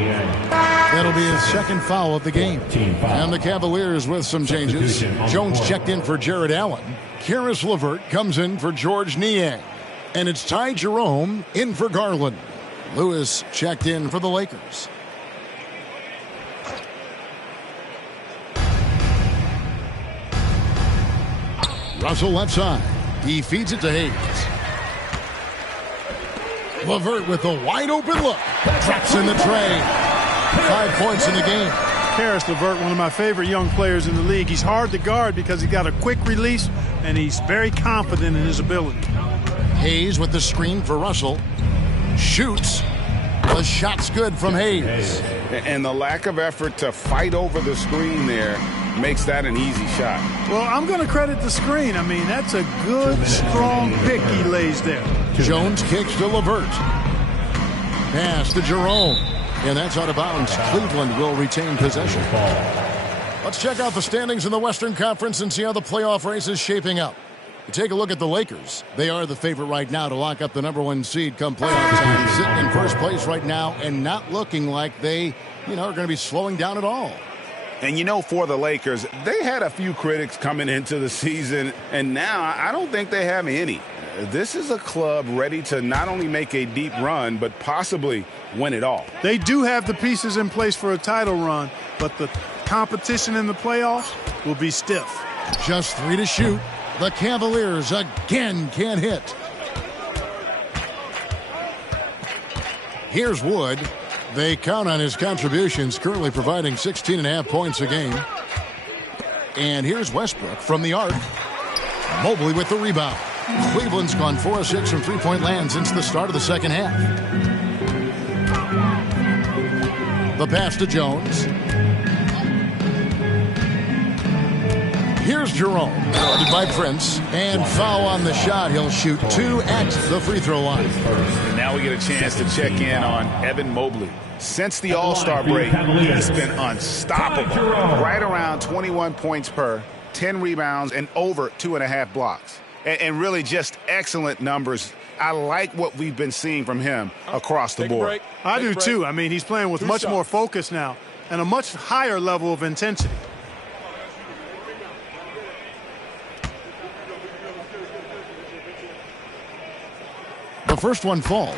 That'll be his second foul of the game. And the Cavaliers with some changes. Jones checked in for Jared Allen. Karis LeVert comes in for George Niang. And it's Ty Jerome in for Garland. Lewis checked in for the Lakers. Russell left side. He feeds it to Hayes. LeVert with a wide open look. Drops in the tray. 5 points in the game. Caris LeVert, one of my favorite young players in the league. He's hard to guard because he's got a quick release, and he's very confident in his ability. Hayes with the screen for Russell. Shoots. The shot's good from Hayes. And the lack of effort to fight over the screen there makes that an easy shot. Well, I'm going to credit the screen. I mean, that's a good, strong pick he lays there. Jones kicks to LeVert. Pass to Jerome. And that's out of bounds. Cleveland will retain possession. Let's check out the standings in the Western Conference and see how the playoff race is shaping up. You take a look at the Lakers. They are the favorite right now to lock up the #1 seed come playoff time. Sitting in first place right now and not looking like they, are going to be slowing down at all. And for the Lakers, they had a few critics coming into the season, and now I don't think they have any. This is a club ready to not only make a deep run, but possibly win it all. They do have the pieces in place for a title run, but the competition in the playoffs will be stiff. Just 3 to shoot. The Cavaliers again can't hit. Here's Wood. They count on his contributions, currently providing 16.5 points a game. And here's Westbrook from the arc. Mobley with the rebound. Cleveland's gone 4 of 6 from three-point land since the start of the second half. The pass to Jones. Here's Jerome, guarded by Prince, and foul on the shot. He'll shoot 2 at the free throw line. And now we get a chance to check in on Evan Mobley. Since the All-Star break, he's been unstoppable. Right around 21 points per, 10 rebounds, and over 2.5 blocks. And really just excellent numbers. I like what we've been seeing from him across the board. I do too. I mean, he's playing with much more focus now and a much higher level of intensity. The first one falls.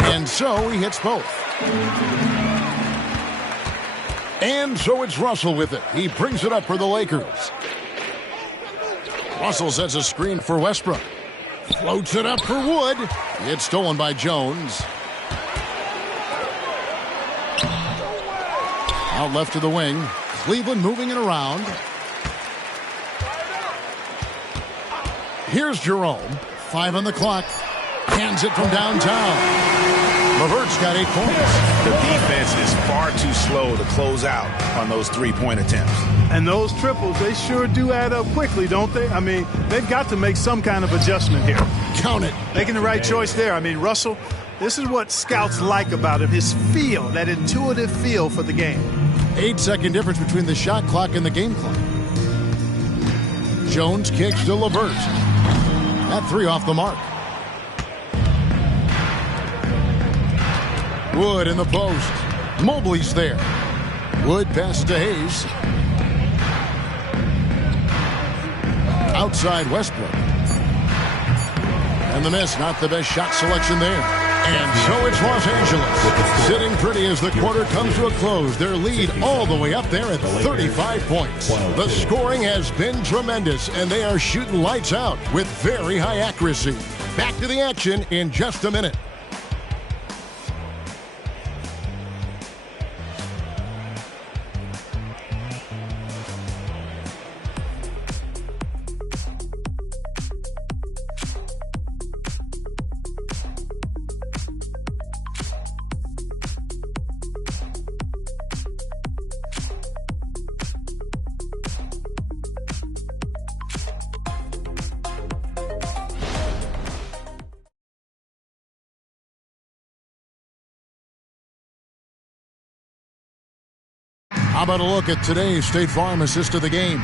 And so he hits both. And so it's Russell with it. He brings it up for the Lakers. Russell sets a screen for Westbrook. Floats it up for Wood. It's stolen by Jones. Out left to the wing. Cleveland moving it around. Here's Jerome. 5 on the clock. Hands it from downtown. LeVert's got 8 points. The defense is far too slow to close out on those three-point attempts. And those triples, they sure do add up quickly, don't they? I mean, they've got to make some kind of adjustment here. Count it. Making the right choice there. I mean, Russell, this is what scouts like about him, his feel, that intuitive feel for the game. 8-second difference between the shot clock and the game clock. Jones kicks to LeVert. That 3 off the mark. Wood in the post. Mobley's there. Wood passes to Hayes. Outside Westbrook. And the miss, not the best shot selection there. And so it's Los Angeles. Sitting pretty as the quarter comes to a close. Their lead all the way up there at 35 points. The scoring has been tremendous, and they are shooting lights out with very high accuracy. Back to the action in just a minute. How about a look at today's State Farm assist of the game?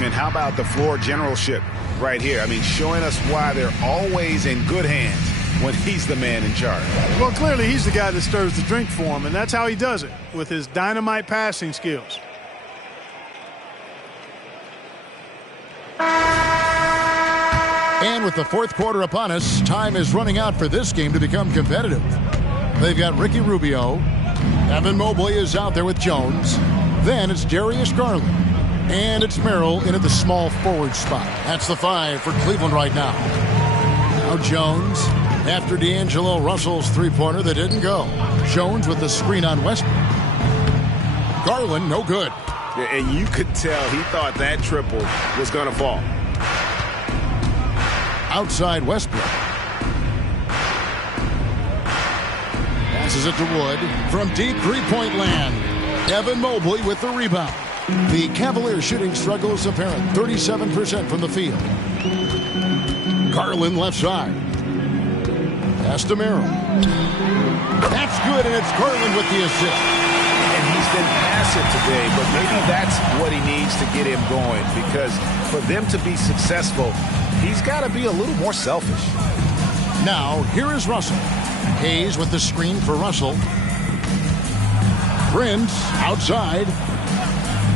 And how about the floor generalship right here? I mean, showing us why they're always in good hands when he's the man in charge. Well, clearly he's the guy that stirs the drink for him, and that's how he does it, with his dynamite passing skills. And with the fourth quarter upon us, time is running out for this game to become competitive. They've got Ricky Rubio. Evan Mobley is out there with Jones. Then it's Darius Garland. And it's Merrill in at the small forward spot. That's the 5 for Cleveland right now. Now Jones after D'Angelo Russell's three-pointer that didn't go. Jones with the screen on Westbrook. Garland, no good. And you could tell he thought that triple was going to fall. Outside Westbrook. Passes it to Wood from deep three-point land. Evan Mobley with the rebound. The Cavaliers shooting struggles apparent. 37% from the field. Garland left side. Pass to Merrill. That's good, and it's Garland with the assist. And he's been passive today, but maybe that's what he needs to get him going, because for them to be successful, he's got to be a little more selfish. Now, here is Russell. Hayes with the screen for Russell. Prince outside.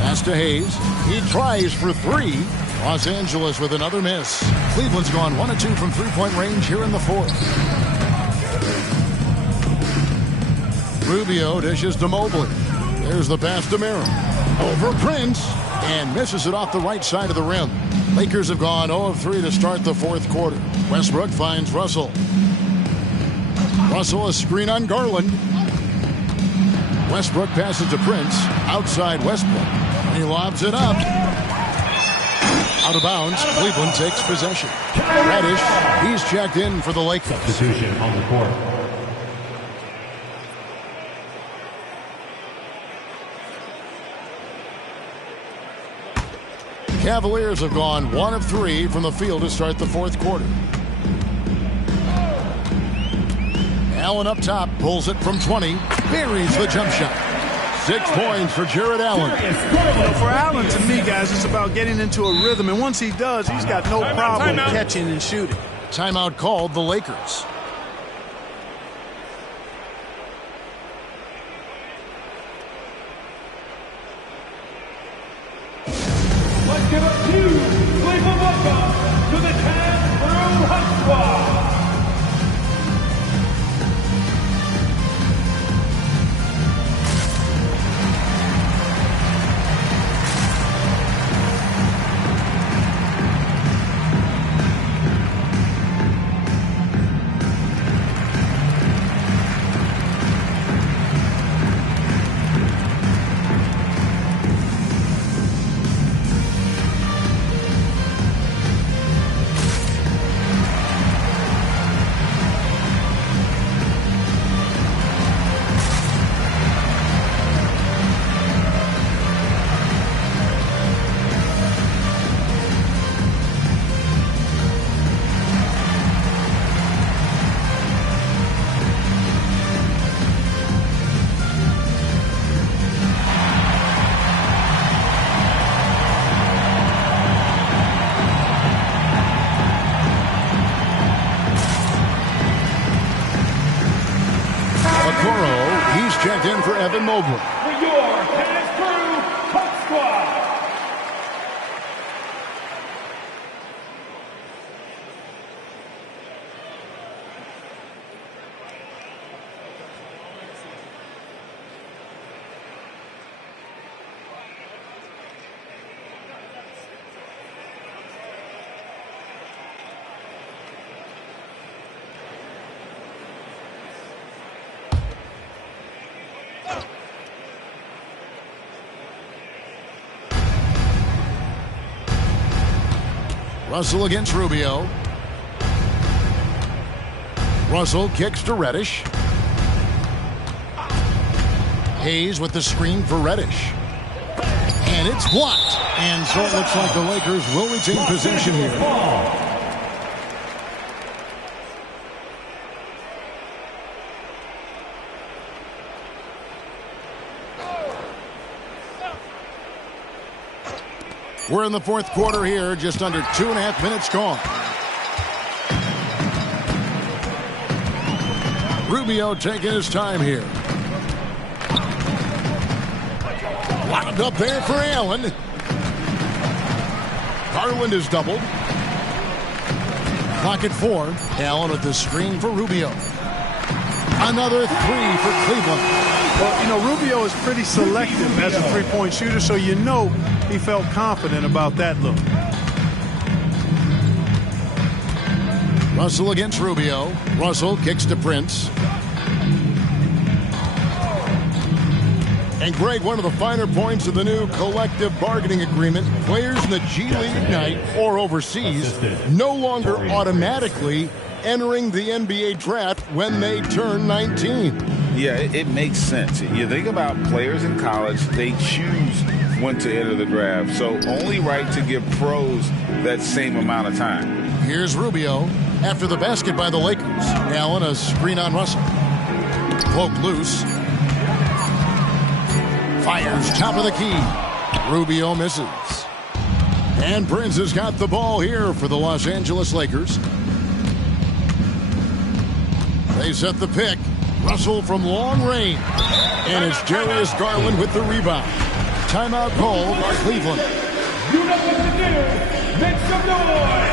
Pass to Hayes. He tries for three. Los Angeles with another miss. Cleveland's gone 1 of 2 from three-point range here in the fourth. Rubio dishes to Mobley. There's the pass to Merrill. Over Prince. And misses it off the right side of the rim. Lakers have gone 0 of 3 to start the fourth quarter. Westbrook finds Russell. Russell a screen on Garland. Westbrook passes to Prince. Outside Westbrook. He lobs it up. Out of bounds. Cleveland takes possession. Reddish, he's checked in for the Lakers. Substitution on the court. Cavaliers have gone 1 of 3 from the field to start the fourth quarter. Allen up top, pulls it from 20, buries the jump shot. 6 points for Jared Allen. For Allen, to me, guys, it's about getting into a rhythm, and once he does, he's got no problem catching and shooting. Timeout called the Lakers. Let's give it to Cleveland. Welcome to the 10 Crew Hot Squad. Checked in for Evan Mobley. For your 10 Crew Hot Squad. Russell against Rubio. Russell kicks to Reddish. Hayes with the screen for Reddish. And it's blocked. And so it looks like the Lakers will retain possession here. We're in the fourth quarter here, just under 2.5 minutes gone. Rubio taking his time here. Wound up there for Allen. Garland is doubled. Clock at 4. Allen with the screen for Rubio. Another 3 for Cleveland. Well, you know, Rubio is pretty selective as a three-point shooter, so you know he felt confident about that look. Russell against Rubio. Russell kicks to Prince. And Greg, one of the finer points of the new collective bargaining agreement, players in the G League Ignite or overseas no longer automatically entering the NBA draft when they turn 19. Yeah, it makes sense. You think about players in college, they choose when to enter the draft. So only right to give pros that same amount of time. Here's Rubio after the basket by the Lakers. Allen, a screen on Russell. Cloak loose. Fires top of the key. Rubio misses. And Prince has got the ball here for the Los Angeles Lakers. They set the pick. Russell from long range. And it's Darius Garland with the rebound. Timeout called by Cleveland. You know what to do. Make some noise.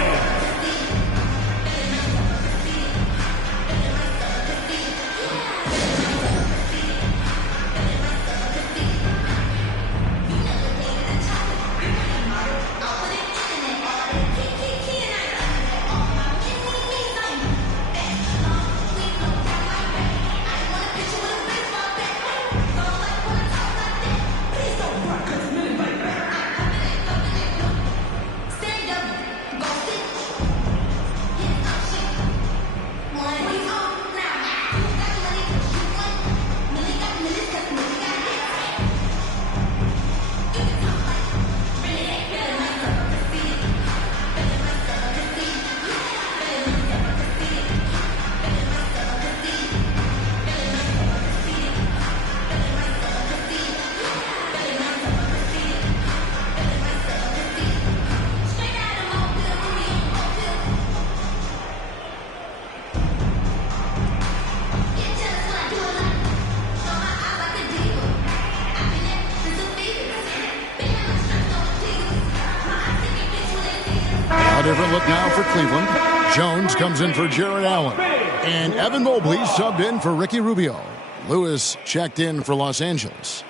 Different look now for Cleveland. Jones comes in for Jared Allen. And Evan Mobley subbed in for Ricky Rubio. Lewis checked in for Los Angeles.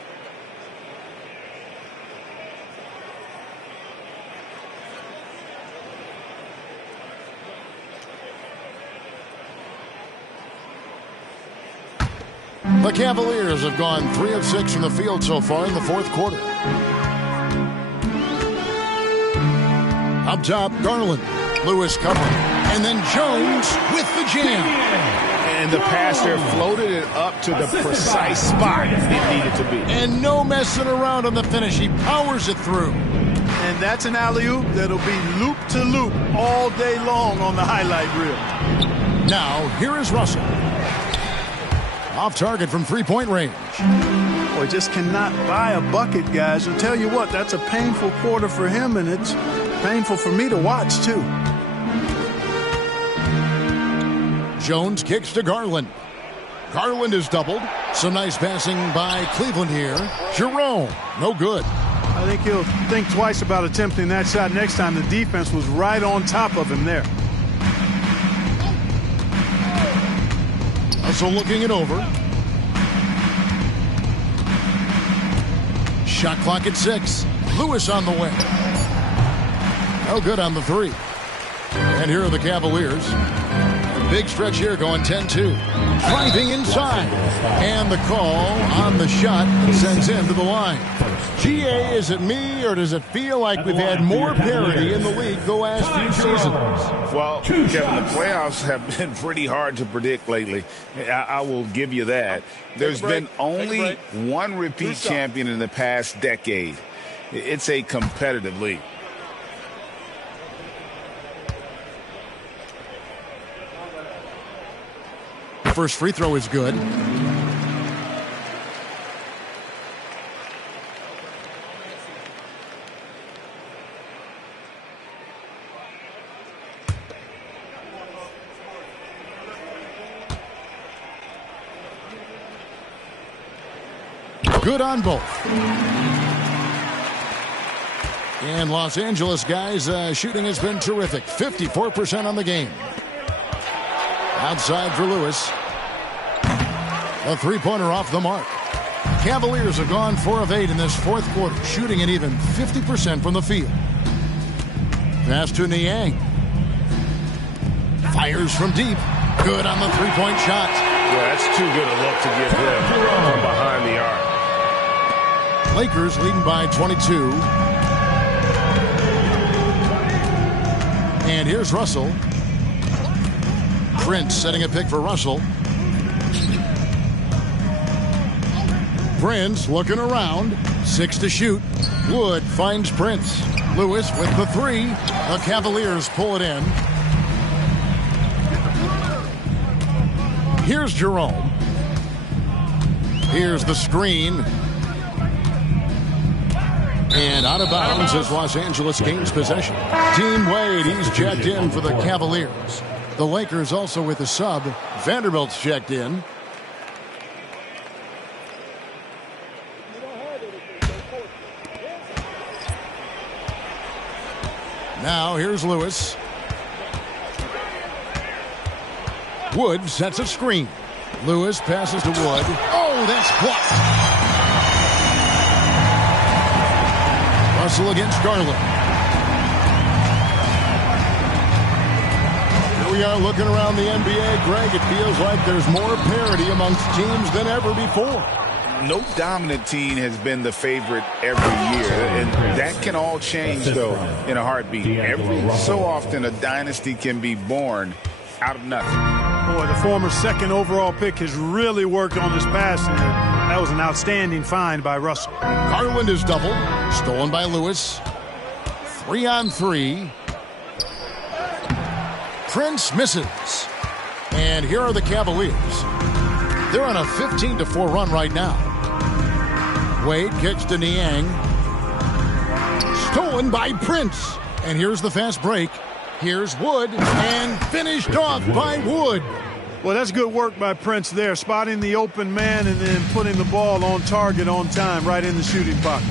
The Cavaliers have gone 3 of 6 from the field so far in the fourth quarter. Up top, Garland. Lewis covering. And then Jones with the jam. And the pass there floated it up to the precise spot it needed to be. And no messing around on the finish. He powers it through. And that's an alley-oop that'll be loop to loop all day long on the highlight reel. Now, here is Russell. Off target from three-point range. Boy, just cannot buy a bucket, guys. I'll tell you what, that's a painful quarter for him, and it's painful for me to watch, too. Jones kicks to Garland. Garland is doubled. Some nice passing by Cleveland here. Jerome, no good. I think he'll think twice about attempting that shot next time. The defense was right on top of him there. Also looking it over. Shot clock at 6. Lewis on the way. No good on the 3. And here are the Cavaliers. Big stretch here going 10-2. Driving inside. And the call on the shot sends him to the line. GA, is it me or does it feel like we've had more parity in the league the last few seasons? Well, Kevin, the playoffs have been pretty hard to predict lately. I will give you that. There's been only one repeat champion in the past decade. It's a competitive league. First free throw is good. Good on both. And Los Angeles guys, shooting has been terrific. 54% on the game. Outside for Lewis. A three-pointer off the mark. Cavaliers have gone 4 of 8 in this fourth quarter, shooting at even 50% from the field. Pass to Niang. Fires from deep. Good on the three-point shot. Yeah, that's too good a look to give him from behind the arc. Lakers leading by 22. And here's Russell. Prince setting a pick for Russell. Prince looking around. 6 to shoot. Wood finds Prince. Lewis with the 3. The Cavaliers pull it in. Here's Jerome. Here's the screen. And out of bounds as Los Angeles gains possession. Team Wade, he's checked in for the Cavaliers. The Lakers also with a sub. Vanderbilt's checked in. Now here's Lewis. Wood sets a screen. Lewis passes to Wood. Oh, that's blocked. Russell against Garland. Here we are looking around the NBA. Greg, it feels like there's more parity amongst teams than ever before. No dominant team has been the favorite every year, and that can all change, though, in a heartbeat. Every so often, a dynasty can be born out of nothing. Boy, the former second overall pick has really worked on his passing. That was an outstanding find by Russell. Garland is doubled. Stolen by Lewis. 3-on-3. Prince misses. And here are the Cavaliers. They're on a 15-4 run right now. Wade kicks to Niang. Stolen by Prince. And here's the fast break. Here's Wood. And finished off by Wood. Well, that's good work by Prince there, spotting the open man and then putting the ball on target on time, right in the shooting pocket.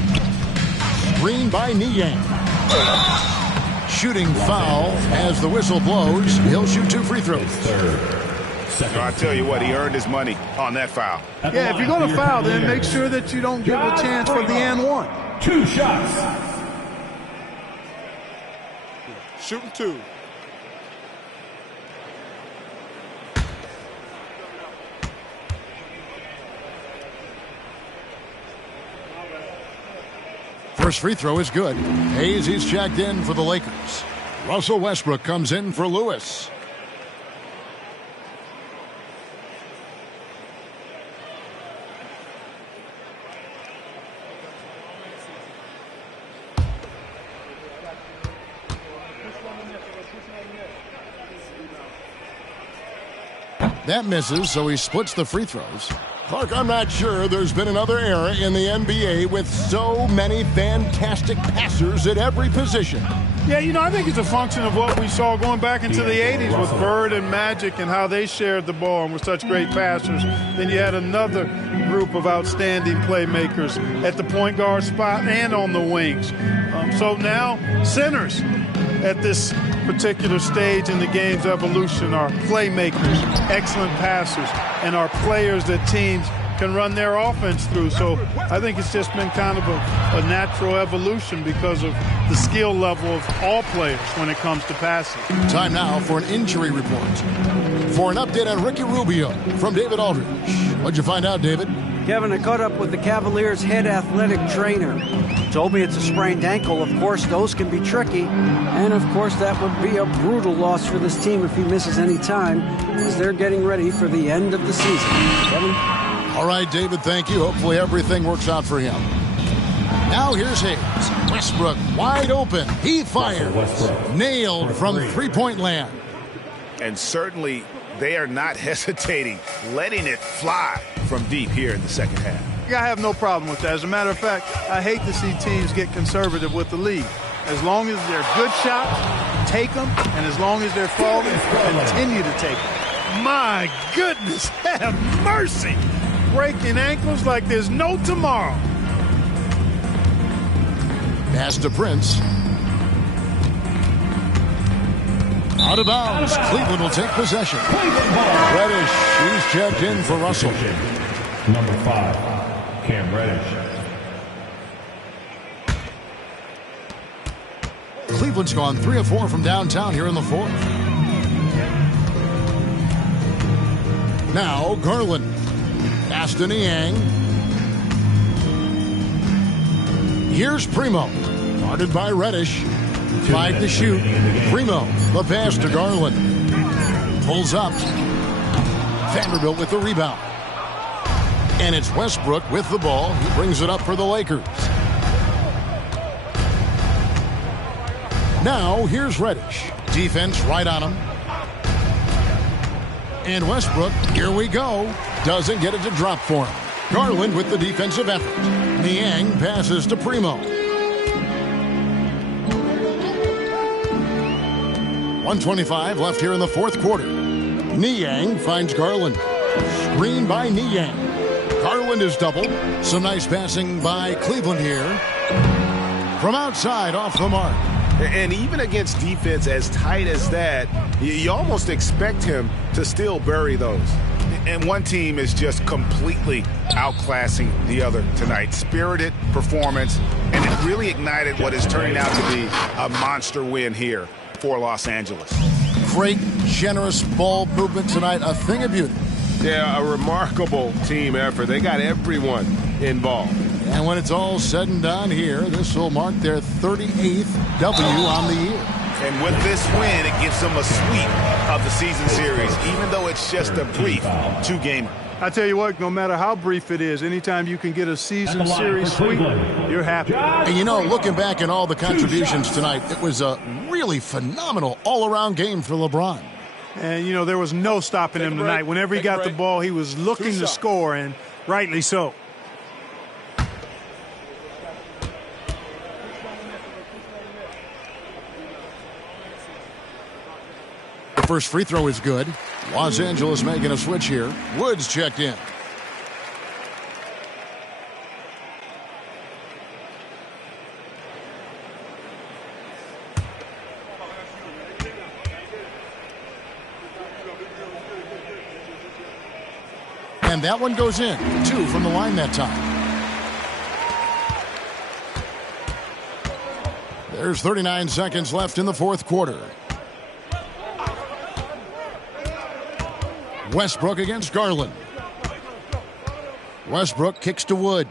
Screen by Niang. Shooting foul as the whistle blows. He'll shoot 2 free throws. I tell you what, he earned his money on that foul. Yeah, if you're going to foul, then make sure that you don't give a chance for the and one. 2 shots. Shooting 2. First free throw is good. Hayes, he's checked in for the Lakers. Russell Westbrook comes in for Lewis. That misses, so he splits the free throws. Clark, I'm not sure there's been another era in the NBA with so many fantastic passers at every position. Yeah, you know, I think it's a function of what we saw going back into the 80s with Bird and Magic and how they shared the ball and were such great passers. Then you had another group of outstanding playmakers at the point guard spot and on the wings. So now centers at this particular stage in the game's evolution are playmakers, excellent passers, and are players that teams can run their offense through. So I think it's just been kind of a natural evolution because of the skill level of all players when it comes to passing. Time now for an injury report. For an update on Ricky Rubio from David Aldridge. What'd you find out, David? Kevin, I caught up with the Cavaliers' head athletic trainer. Told me it's a sprained ankle. Of course, those can be tricky. And, of course, that would be a brutal loss for this team if he misses any time as they're getting ready for the end of the season. Kevin? All right, David, thank you. Hopefully everything works out for him. Now here's Hayes. Westbrook wide open. He fires. Nailed from three-point land. And certainly they are not hesitating, letting it fly from deep here in the second half. I have no problem with that. As a matter of fact, I hate to see teams get conservative with the lead. As long as they're good shots, take them. And as long as they're falling, continue to take them. My goodness, have mercy. breaking ankles like there's no tomorrow. Pass to Prince. Out of bounds. Cleveland will take possession. Reddish, he's checked in for Russell. Number 5, Cam Reddish. Cleveland's gone 3 of 4 from downtown here in the fourth. Now Garland. Pass to Niang. Here's Primo. Guarded by Reddish. 5 to shoot. Primo. The pass to Garland. Pulls up. Vanderbilt with the rebound. And it's Westbrook with the ball. He brings it up for the Lakers. Now here's Reddish. Defense right on him. And Westbrook, here we go. Doesn't get it to drop for him. Garland with the defensive effort. Niang passes to Primo. 1:25 left here in the fourth quarter. Niang finds Garland. Screen by Niang. Garland is doubled. Some nice passing by Cleveland here. From outside, off the mark. And even against defense as tight as that, you almost expect him to still bury those. And one team is just completely outclassing the other tonight. Spirited performance, and it really ignited what is turning out to be a monster win here for Los Angeles. Great, generous ball movement tonight. A thing of beauty. Yeah, a remarkable team effort. They got everyone involved. And when it's all said and done here, this will mark their 38th W on the year. And with this win, it gives them a sweep of the season series, even though it's just a brief two-gamer. I tell you what, no matter how brief it is, anytime you can get a season series sweep, you're happy. And you know, looking back at all the contributions tonight, it was a really phenomenal all-around game for LeBron. And, you know, there was no stopping him tonight. Whenever he got the ball, he was looking to score, and rightly so. The first free throw is good. Los Angeles making a switch here. Woods checked in. And that one goes in. 2 from the line that time. There's 39 seconds left in the fourth quarter. Westbrook against Garland. Westbrook kicks to Wood.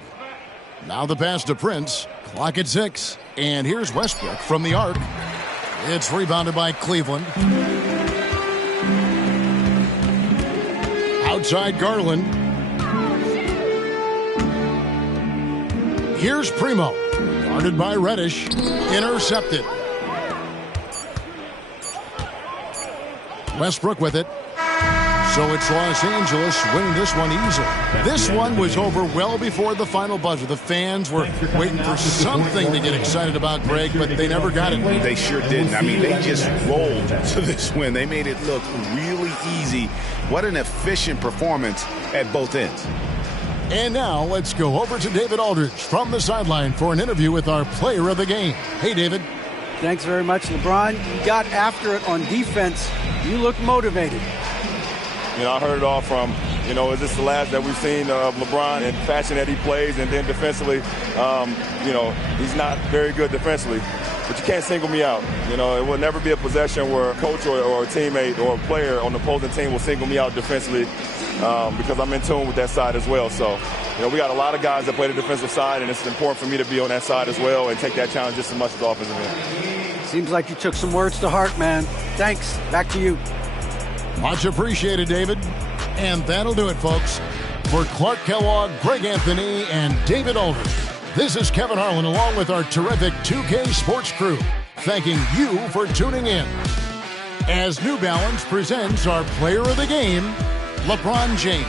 Now the pass to Prince. Clock at 6. And here's Westbrook from the arc. It's rebounded by Cleveland. Outside Garland. Here's Primo. Guarded by Reddish. Intercepted. Westbrook with it. So it's Los Angeles winning this one easily. This one was over well before the final buzzer. The fans were waiting for something to get excited about, Greg, but they never got it. They sure didn't. I mean, they just rolled to this win. They made it look really easy. What an efficient performance at both ends. And now let's go over to David Aldridge from the sideline for an interview with our player of the game. Hey, David. Thanks very much, LeBron. You got after it on defense. You look motivated. You know, I heard it all from, you know, is this the last that we've seen of LeBron and fashion that he plays? And then defensively, you know, he's not very good defensively. But you can't single me out. You know, it will never be a possession where a coach or a teammate or a player on the opposing team will single me out defensively because I'm in tune with that side as well. So, you know, we got a lot of guys that play the defensive side, and it's important for me to be on that side as well and take that challenge just as much as the offensive end. Seems like you took some words to heart, man. Thanks. Back to you. Much appreciated, David. And that'll do it, folks. For Clark Kellogg, Greg Anthony, and David Aldridge, this is Kevin Harlan along with our terrific 2K Sports crew, thanking you for tuning in. As New Balance presents our player of the game, LeBron James.